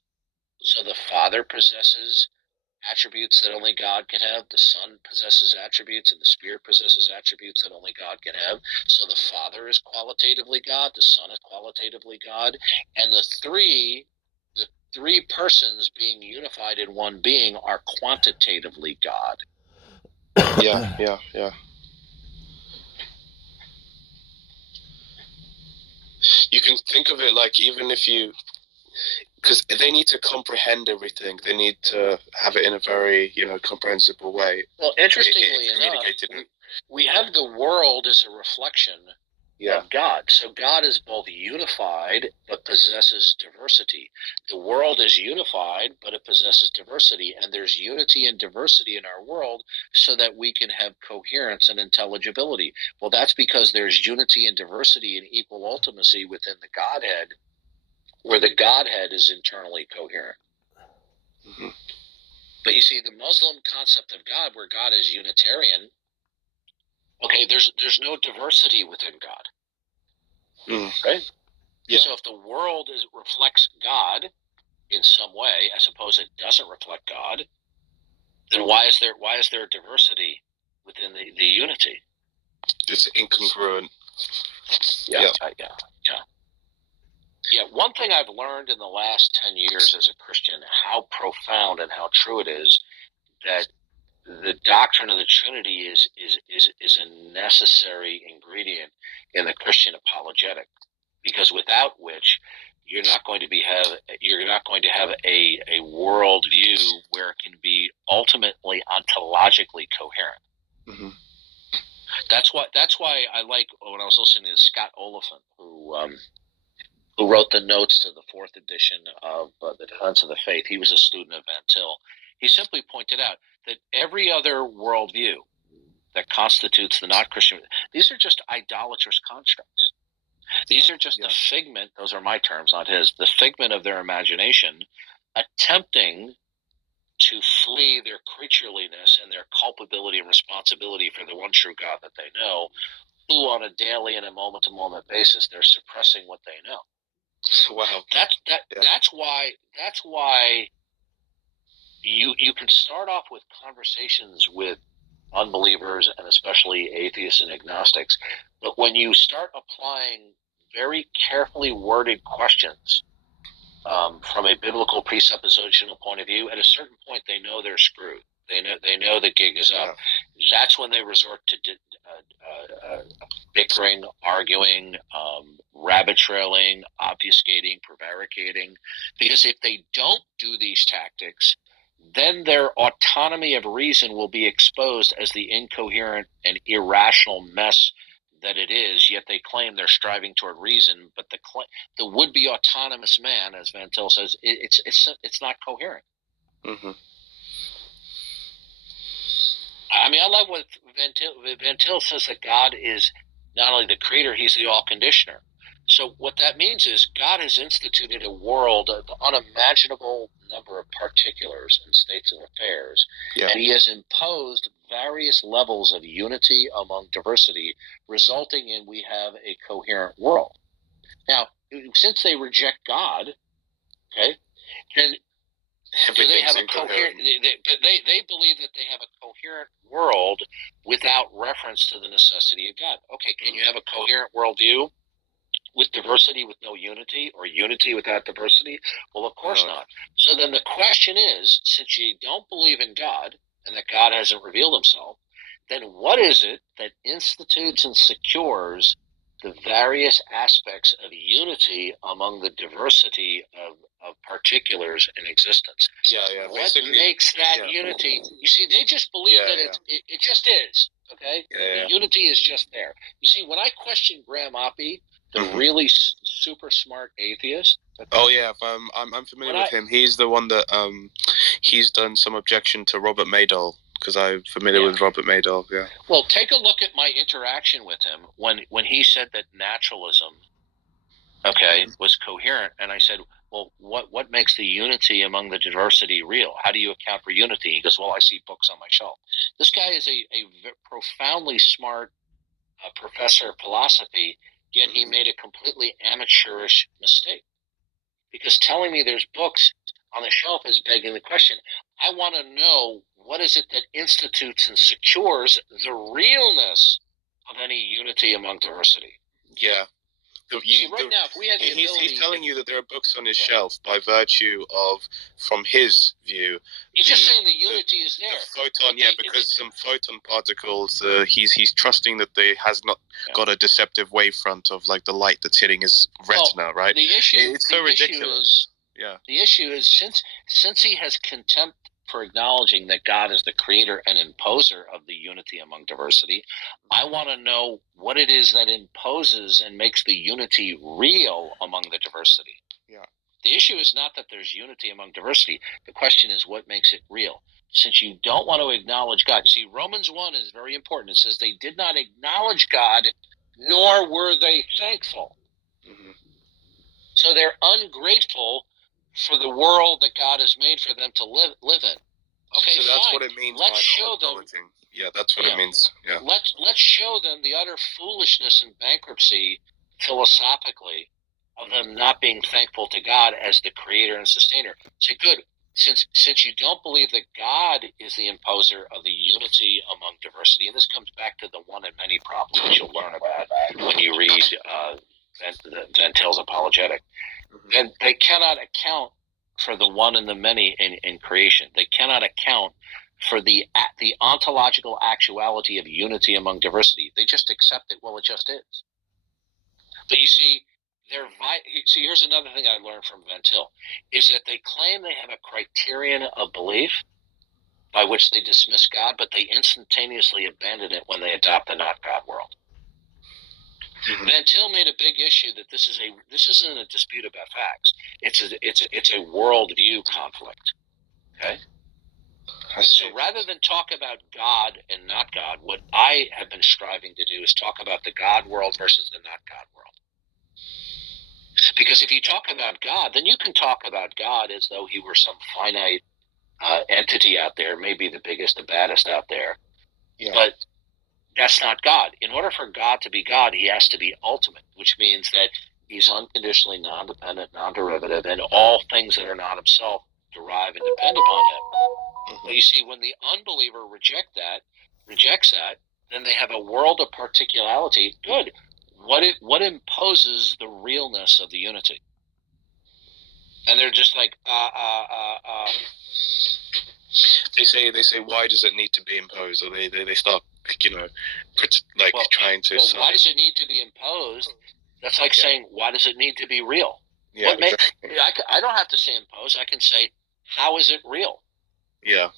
So the Father possesses attributes that only God can have. The Son possesses attributes, and the Spirit possesses attributes that only God can have. So the Father is qualitatively God, the Son is qualitatively God, and the three persons being unified in one being are quantitatively God. Yeah. You can think of it like even if you, because they need to comprehend everything. They need to have it in a very, comprehensible way. Well, interestingly enough, we have the world as a reflection of God. So God is both unified but possesses diversity. The world is unified, but it possesses diversity, and there's unity and diversity in our world so that we can have coherence and intelligibility. Well, that's because there's unity and diversity and equal ultimacy within the Godhead, where the Godhead is internally coherent. Mm-hmm. But you see, the Muslim concept of God, where God is Unitarian, okay, there's no diversity within God. Right? Yeah. So if the world reflects God in some way, I suppose it doesn't reflect God, then why is there diversity within the unity? It's incongruent. Yeah. One thing I've learned in the last 10 years as a Christian, how profound and how true it is, that the doctrine of the Trinity is a necessary ingredient in the Christian apologetic, because without which you're not going to have a world view where it can be ultimately ontologically coherent. Mm-hmm. That's why I like when I was listening to Scott Oliphant, who wrote the notes to the 4th edition of the Defense of the Faith. He was a student of Van Til. He simply pointed out that every other worldview that constitutes the not-Christian, these are just idolatrous constructs. These are just the figment, those are my terms, not his, the figment of their imagination, attempting to flee their creatureliness and their culpability and responsibility for the one true God that they know, who on a daily and a moment-to-moment basis, they're suppressing what they know. Wow. That's why you can start off with conversations with unbelievers and especially atheists and agnostics, but when you start applying very carefully worded questions from a biblical presuppositional point of view, at a certain point they know they're screwed. They know the gig is up. That's when they resort to bickering, arguing, rabbit trailing, obfuscating, prevaricating. Because if they don't do these tactics, then their autonomy of reason will be exposed as the incoherent and irrational mess that it is. Yet they claim they're striving toward reason, but the would-be autonomous man, as Van Til says, it's not coherent. Mm-hmm. I mean, I love what Van Til says, that God is not only the creator, he's the all conditioner. So what that means is God has instituted a world of unimaginable number of particulars and states of affairs, and he has imposed various levels of unity among diversity, resulting in we have a coherent world. Now, since they reject God, okay, then do they have a coherent? They believe that they have a coherent world without reference to the necessity of God. Okay, can you have a coherent worldview with diversity with no unity, or unity without diversity? Well, of course not. So then the question is, since you don't believe in God and that God hasn't revealed himself, then what is it that institutes and secures the various aspects of unity among the diversity of particulars in existence? What makes that unity? You see, they just believe that it just is. Okay, the unity is just there. You see, when I question Graham Oppy, the really super smart atheist. Oh yeah, I'm familiar with him. He's the one that he's done some objection to Robert Madoll, because I'm familiar with Robert Madoll. Yeah. Well, take a look at my interaction with him when he said that naturalism, was coherent, and I said, well, what makes the unity among the diversity real? How do you account for unity? He goes, well, I see books on my shelf. This guy is a profoundly smart professor of philosophy, yet he made a completely amateurish mistake. Because telling me there's books on the shelf is begging the question. I want to know, what is it that institutes and secures the realness of any unity among diversity? Yeah. Now, if we had the ability, he's telling you that there are books on his shelf by virtue of, from his view, he's just saying the unity is there. The photon, because some photon particles, he's trusting that they has not got a deceptive wavefront of like the light that's hitting his retina, right? The issue, it's so ridiculous. The issue is, since he has contempt for acknowledging that God is the creator and imposer of the unity among diversity, I want to know what it is that imposes and makes the unity real among the diversity. Yeah. The issue is not that there's unity among diversity. The question is, what makes it real? Since you don't want to acknowledge God, see, Romans 1 is very important. It says they did not acknowledge God, nor were they thankful. Mm-hmm. So they're ungrateful for the world that God has made for them to live in. Okay, so that's fine. what it means. Let's show them. Yeah, that's what it means. Yeah. Let's show them the utter foolishness and bankruptcy, philosophically, of them not being thankful to God as the creator and sustainer. Say, good. Since you don't believe that God is the imposer of the unity among diversity, and this comes back to the one and many problem, which you'll learn about when you read Van Til's Apologetic. And they cannot account for the one and the many in creation. They cannot account for the ontological actuality of unity among diversity. They just accept it. Well, it just is. But you see, here's another thing I learned from Van Til, is that they claim they have a criterion of belief by which they dismiss God, but they instantaneously abandon it when they adopt the not God world. Mm-hmm. Van Til made a big issue that this isn't a dispute about facts. It's a worldview conflict. Okay. So rather than talk about God and not God, what I have been striving to do is talk about the God world versus the not God world. Because if you talk about God, then you can talk about God as though he were some finite entity out there, maybe the biggest, the baddest out there. Yeah. But that's not God. In order for God to be God, he has to be ultimate, which means that he's unconditionally non-dependent, non-derivative, and all things that are not himself derive and depend upon him. Mm-hmm. But you see, when the unbeliever rejects that, then they have a world of particularity. Good. What imposes the realness of the unity? And they're just like, They say, why does it need to be imposed? Or they start, trying to. Well, why does it need to be imposed? That's like saying, why does it need to be real? Yeah, I don't have to say impose. I can say, how is it real? Yeah.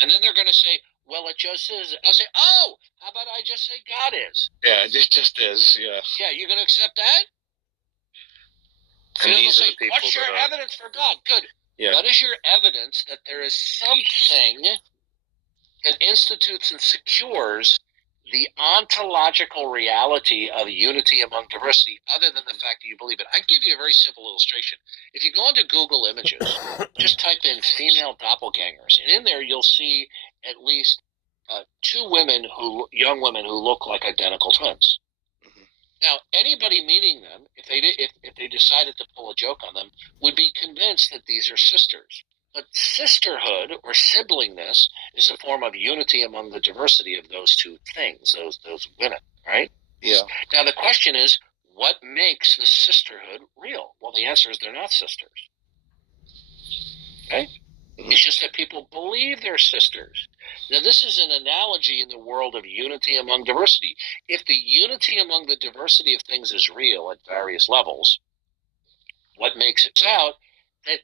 And then they're going to say, well, it just is. I'll say, oh, how about I just say God is? Yeah, it just is, yeah. Yeah, you're going to accept that? And they'll say, what's your evidence for God? Good. Yeah. What is your evidence that there is something that institutes and secures the ontological reality of unity among diversity, other than the fact that you believe it. I give you a very simple illustration. If you go into Google Images, just type in female doppelgangers, and in there you'll see at least two young women who look like identical twins. Now, anybody meeting them, if they decided to pull a joke on them, would be convinced that these are sisters. But sisterhood or siblingness is a form of unity among the diversity of those two things, those women, right? Yeah. Now the question is, what makes the sisterhood real? Well, the answer is they're not sisters. Okay? It's just that people believe they're sisters. Now, this is an analogy in the world of unity among diversity. If the unity among the diversity of things is real at various levels, what makes it out that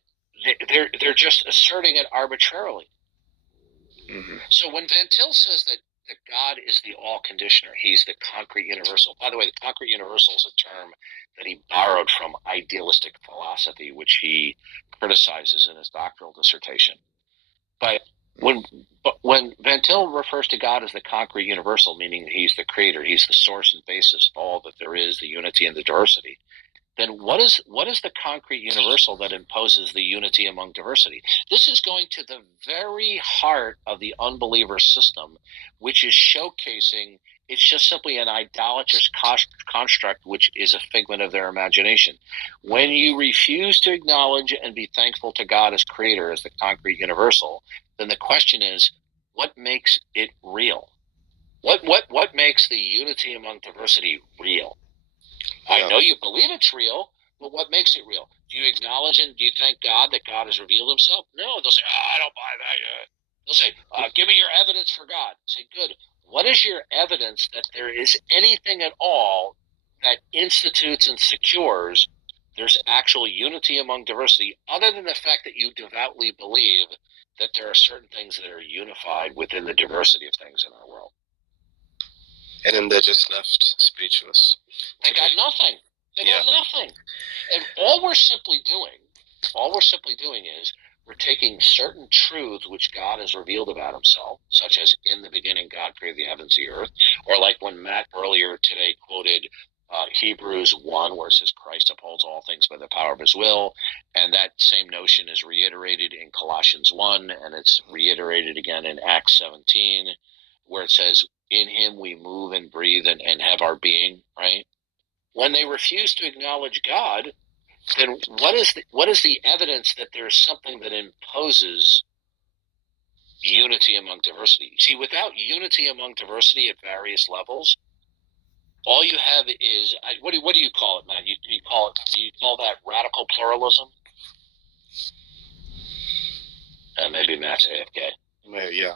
they're just asserting it arbitrarily? Mm-hmm. So when Van Til says that God is the all-conditioner, he's the concrete universal. By the way, the concrete universal is a term that he borrowed from idealistic philosophy, which he criticizes in his doctoral dissertation. But when Van Til refers to God as the concrete universal, meaning he's the creator, he's the source and basis of all that there is, the unity and the diversity, then what is the concrete universal that imposes the unity among diversity? This is going to the very heart of the unbeliever system, which is showcasing it's just simply an idolatrous construct, which is a figment of their imagination. When you refuse to acknowledge and be thankful to God as creator, as the concrete universal, then the question is, what makes it real? What makes the unity among diversity real? I know you believe it's real, but what makes it real? Do you acknowledge and do you thank God that God has revealed himself? No, they'll say, I don't buy that yet. They'll say, give me your evidence for God. Say, good. What is your evidence that there is anything at all that institutes and secures there's actual unity among diversity, other than the fact that you devoutly believe that there are certain things that are unified within the diversity of things in our world? And then they're just left speechless. They got nothing. They got nothing. And all we're simply doing is we're taking certain truths which God has revealed about himself, such as in the beginning God created the heavens and the earth, or like when Matt earlier today quoted Hebrews 1, where it says Christ upholds all things by the power of his will, and that same notion is reiterated in Colossians 1, and it's reiterated again in Acts 17, where it says, in him we move and breathe and have our being, right? When they refuse to acknowledge God, then what is the evidence that there's something that imposes unity among diversity? See, without unity among diversity at various levels, all you have is what do you call it, man? You call that radical pluralism? Maybe Matt's AFK. Yeah.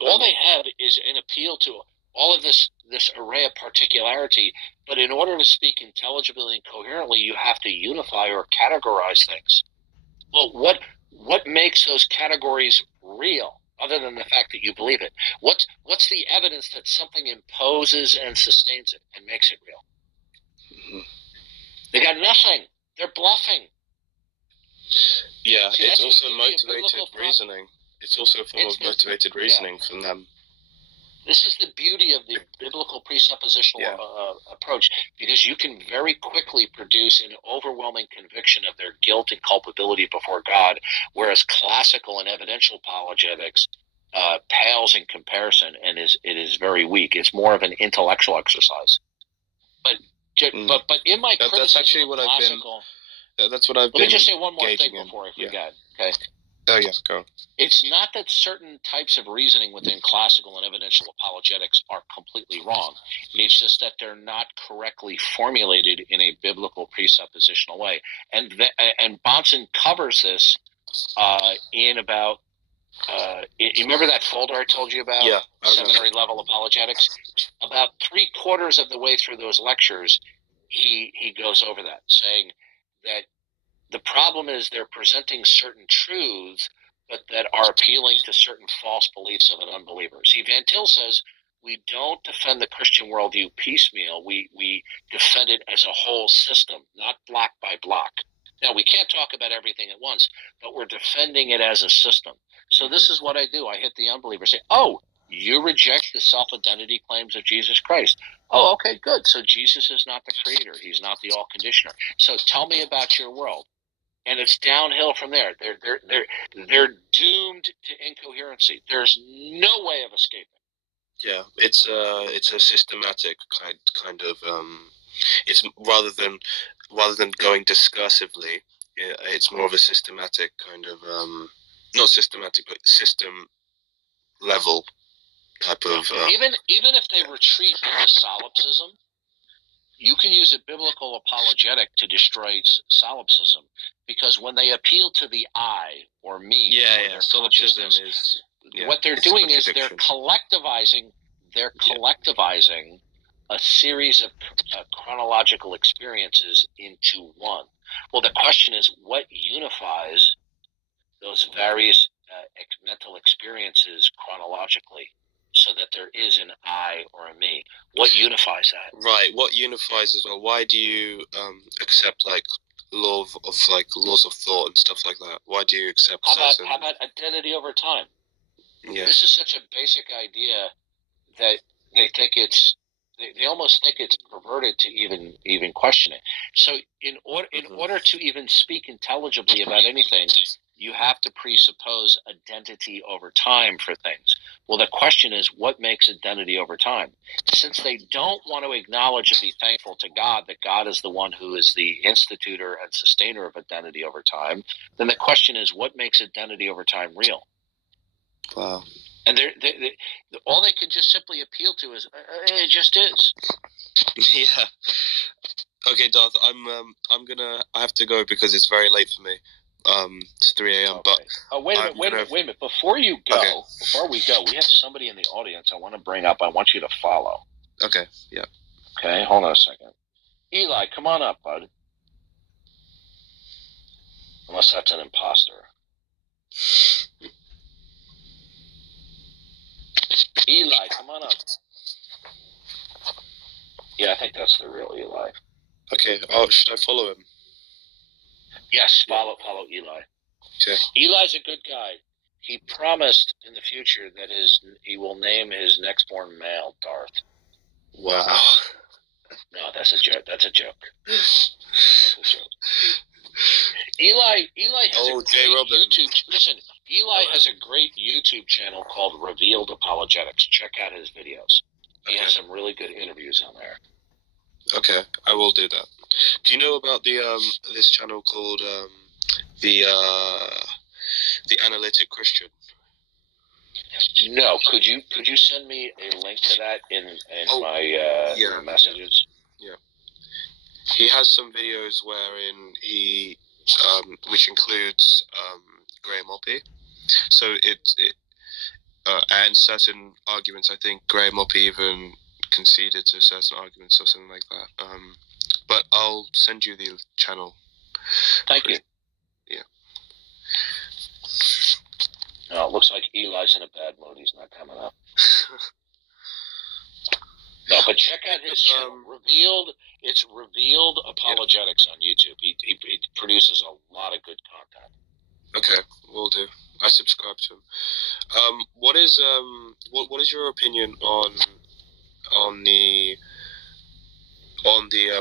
All they have is an appeal to all of this array of particularity, but in order to speak intelligibly and coherently, you have to unify or categorize things. Well, what makes those categories real, other than the fact that you believe it? What's the evidence that something imposes and sustains it and makes it real? Mm-hmm. They got nothing. They're bluffing. Yeah, See, it's also motivated reasoning. It's also a form of motivated reasoning from them. This is the beauty of the biblical presuppositional approach, because you can very quickly produce an overwhelming conviction of their guilt and culpability before God, whereas classical and evidential apologetics pales in comparison and it is very weak. It's more of an intellectual exercise. But in my criticism that's actually what classical, that's what I've been. Let me just say one more thing before I forget. Okay. Oh yeah, go. It's not that certain types of reasoning within classical and evidential apologetics are completely wrong. It's just that they're not correctly formulated in a biblical presuppositional way. And Bahnsen covers this in about you remember that folder I told you about? Yeah, seminary level apologetics. About 3/4 of the way through those lectures, he goes over that, saying that the problem is they're presenting certain truths, but that are appealing to certain false beliefs of an unbeliever. See, Van Til says we don't defend the Christian worldview piecemeal. We defend it as a whole system, not block by block. Now, we can't talk about everything at once, but we're defending it as a system. So this is what I do. I hit the unbeliever, say, oh, you reject the self-identity claims of Jesus Christ. Oh, okay, good. So Jesus is not the creator. He's not the all-conditioner. So tell me about your world. And it's downhill from there. They're doomed to incoherency. There's no way of escaping. Yeah, it's a systematic kind of it's rather than going discursively, it's more of a systematic kind of not systematic but system level type of even if they retreat into solipsism, you can use a biblical apologetic to destroy solipsism, because when they appeal to the I or me, solipsism is what they're doing is they're collectivizing a series of chronological experiences into one. Well, the question is, what unifies those various mental experiences chronologically, so that there is an I or a me? What unifies that? Right. What unifies as well? Why do you accept like laws of thought and stuff like that? Why do you accept? How about identity over time? Yeah. This is such a basic idea that they think they almost think it's perverted to even question it. So in order to even speak intelligibly about anything, you have to presuppose identity over time for things. Well, the question is, what makes identity over time? Since they don't want to acknowledge and be thankful to God that God is the one who is the institutor and sustainer of identity over time, then the question is, what makes identity over time real? Wow. And all they can just simply appeal to is it just is. Yeah. Okay, Darth. I have to go because it's very late for me. It's 3 a.m. Okay. But wait a minute. Before we go, we have somebody in the audience I want to bring up. I want you to follow. Okay. Yeah. Okay. Hold on a second. Eli, come on up, bud. Unless that's an imposter. Eli, come on up. Yeah, I think that's the real Eli. Okay. Should I follow him? Yes, follow Eli. Okay. Eli's a good guy. He promised in the future that he will name his next born male Darth. Wow. No, that's a joke. That's a joke. Eli has a great YouTube. Listen, Eli has a great YouTube channel called Revealed Apologetics. Check out his videos. He has some really good interviews on there. Okay, I will do that. Do you know about the this channel called the Analytic Christian? No, could you send me a link to that in my messages? Yeah. He has some videos wherein he which includes Graham Oppie. So and certain arguments. I think Graham Oppie even conceded to certain arguments or something like that. But I'll send you the channel. Thank you. Yeah. No, it looks like Eli's in a bad mood. He's not coming up. No, but check out his channel. It's Revealed Apologetics on YouTube. He produces a lot of good content. Okay, will do. I subscribe to him. What is your opinion on the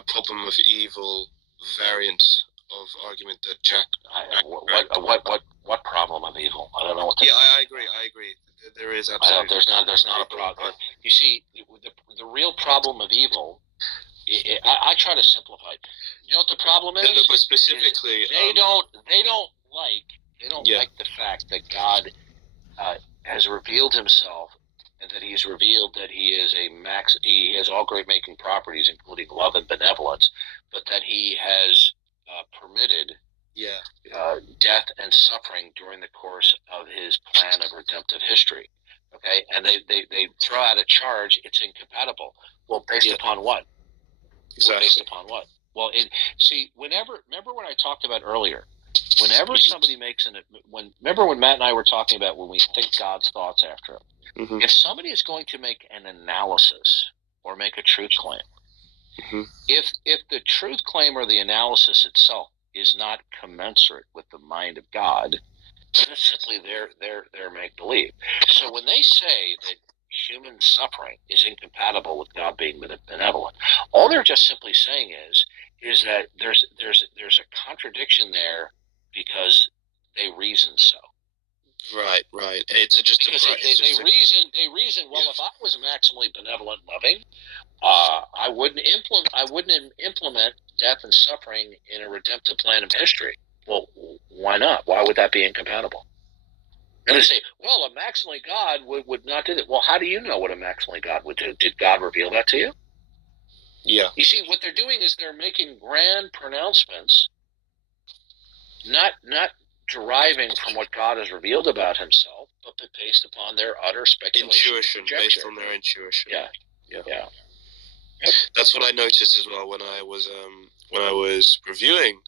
problem of evil variant of argument that Jack? What problem of evil? I don't know what. I agree. There is absolutely. There's not a problem. You see, the real problem of evil. I try to simplify it. You know what the problem is? No, but specifically, they don't like the fact that God has revealed Himself, and that He's revealed that He is He has all great making properties, including love and benevolence, but that He has permitted death and suffering during the course of His plan of redemptive history. Okay, and they throw out a charge. It's incompatible. Well, based upon what? Exactly. Based upon what? Well, remember when I talked about earlier, whenever somebody makes remember when Matt and I were talking about when we think God's thoughts after Him, if somebody is going to make an analysis or make a truth claim, if the truth claim or the analysis itself is not commensurate with the mind of God, then it's simply their make believe. So when they say that human suffering is incompatible with God being benevolent, all they're just simply saying is that there's a contradiction there because they reason so. Right. It's just because they reason. Well, if I was maximally benevolent, and loving, I wouldn't implement death and suffering in a redemptive plan of history. Well, why not? Why would that be incompatible? And they say, well, a maximally God would not do that. Well, how do you know what a maximally God would do? Did God reveal that to you? Yeah. You see, what they're doing is they're making grand pronouncements, not deriving from what God has revealed about himself, but based upon their utter speculation. Intuition, based on their intuition. Yeah. Yep. That's what I noticed as well when I was reviewing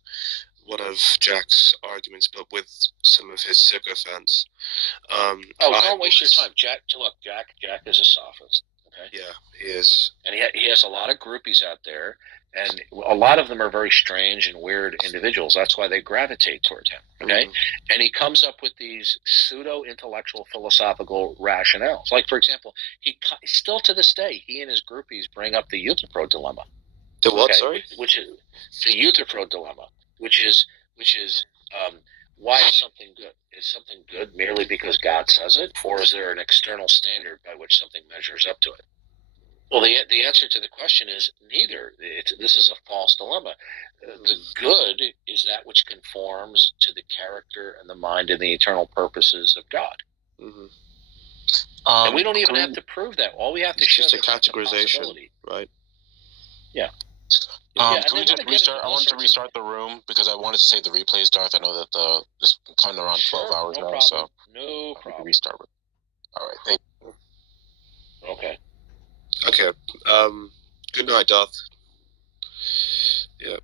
one of Jack's arguments, but with some of his sycophants. Don't waste your time, Jack. Look, Jack is a sophist. Okay. Yeah, he is, and he has a lot of groupies out there, and a lot of them are very strange and weird individuals. That's why they gravitate towards him. Okay, and he comes up with these pseudo-intellectual philosophical rationales. Like, for example, he still to this day, he and his groupies bring up the Euthyphro dilemma. The what? Sorry, which is the Euthyphro dilemma, which is why is something good? Is something good merely because God says it, or is there an external standard by which something measures up to it? Well, the answer to the question is neither. This is a false dilemma. The good is that which conforms to the character and the mind and the eternal purposes of God. And we don't even have to prove that. All we have to show is just a categorization, right? Yeah. Can we just restart? I wanted to restart the room because I wanted to save the replays, Darth. I know that it's kind of around 12 hours now, so no problem. Restart it. All right, thank you. Okay. Okay. Good night, Darth. Yeah.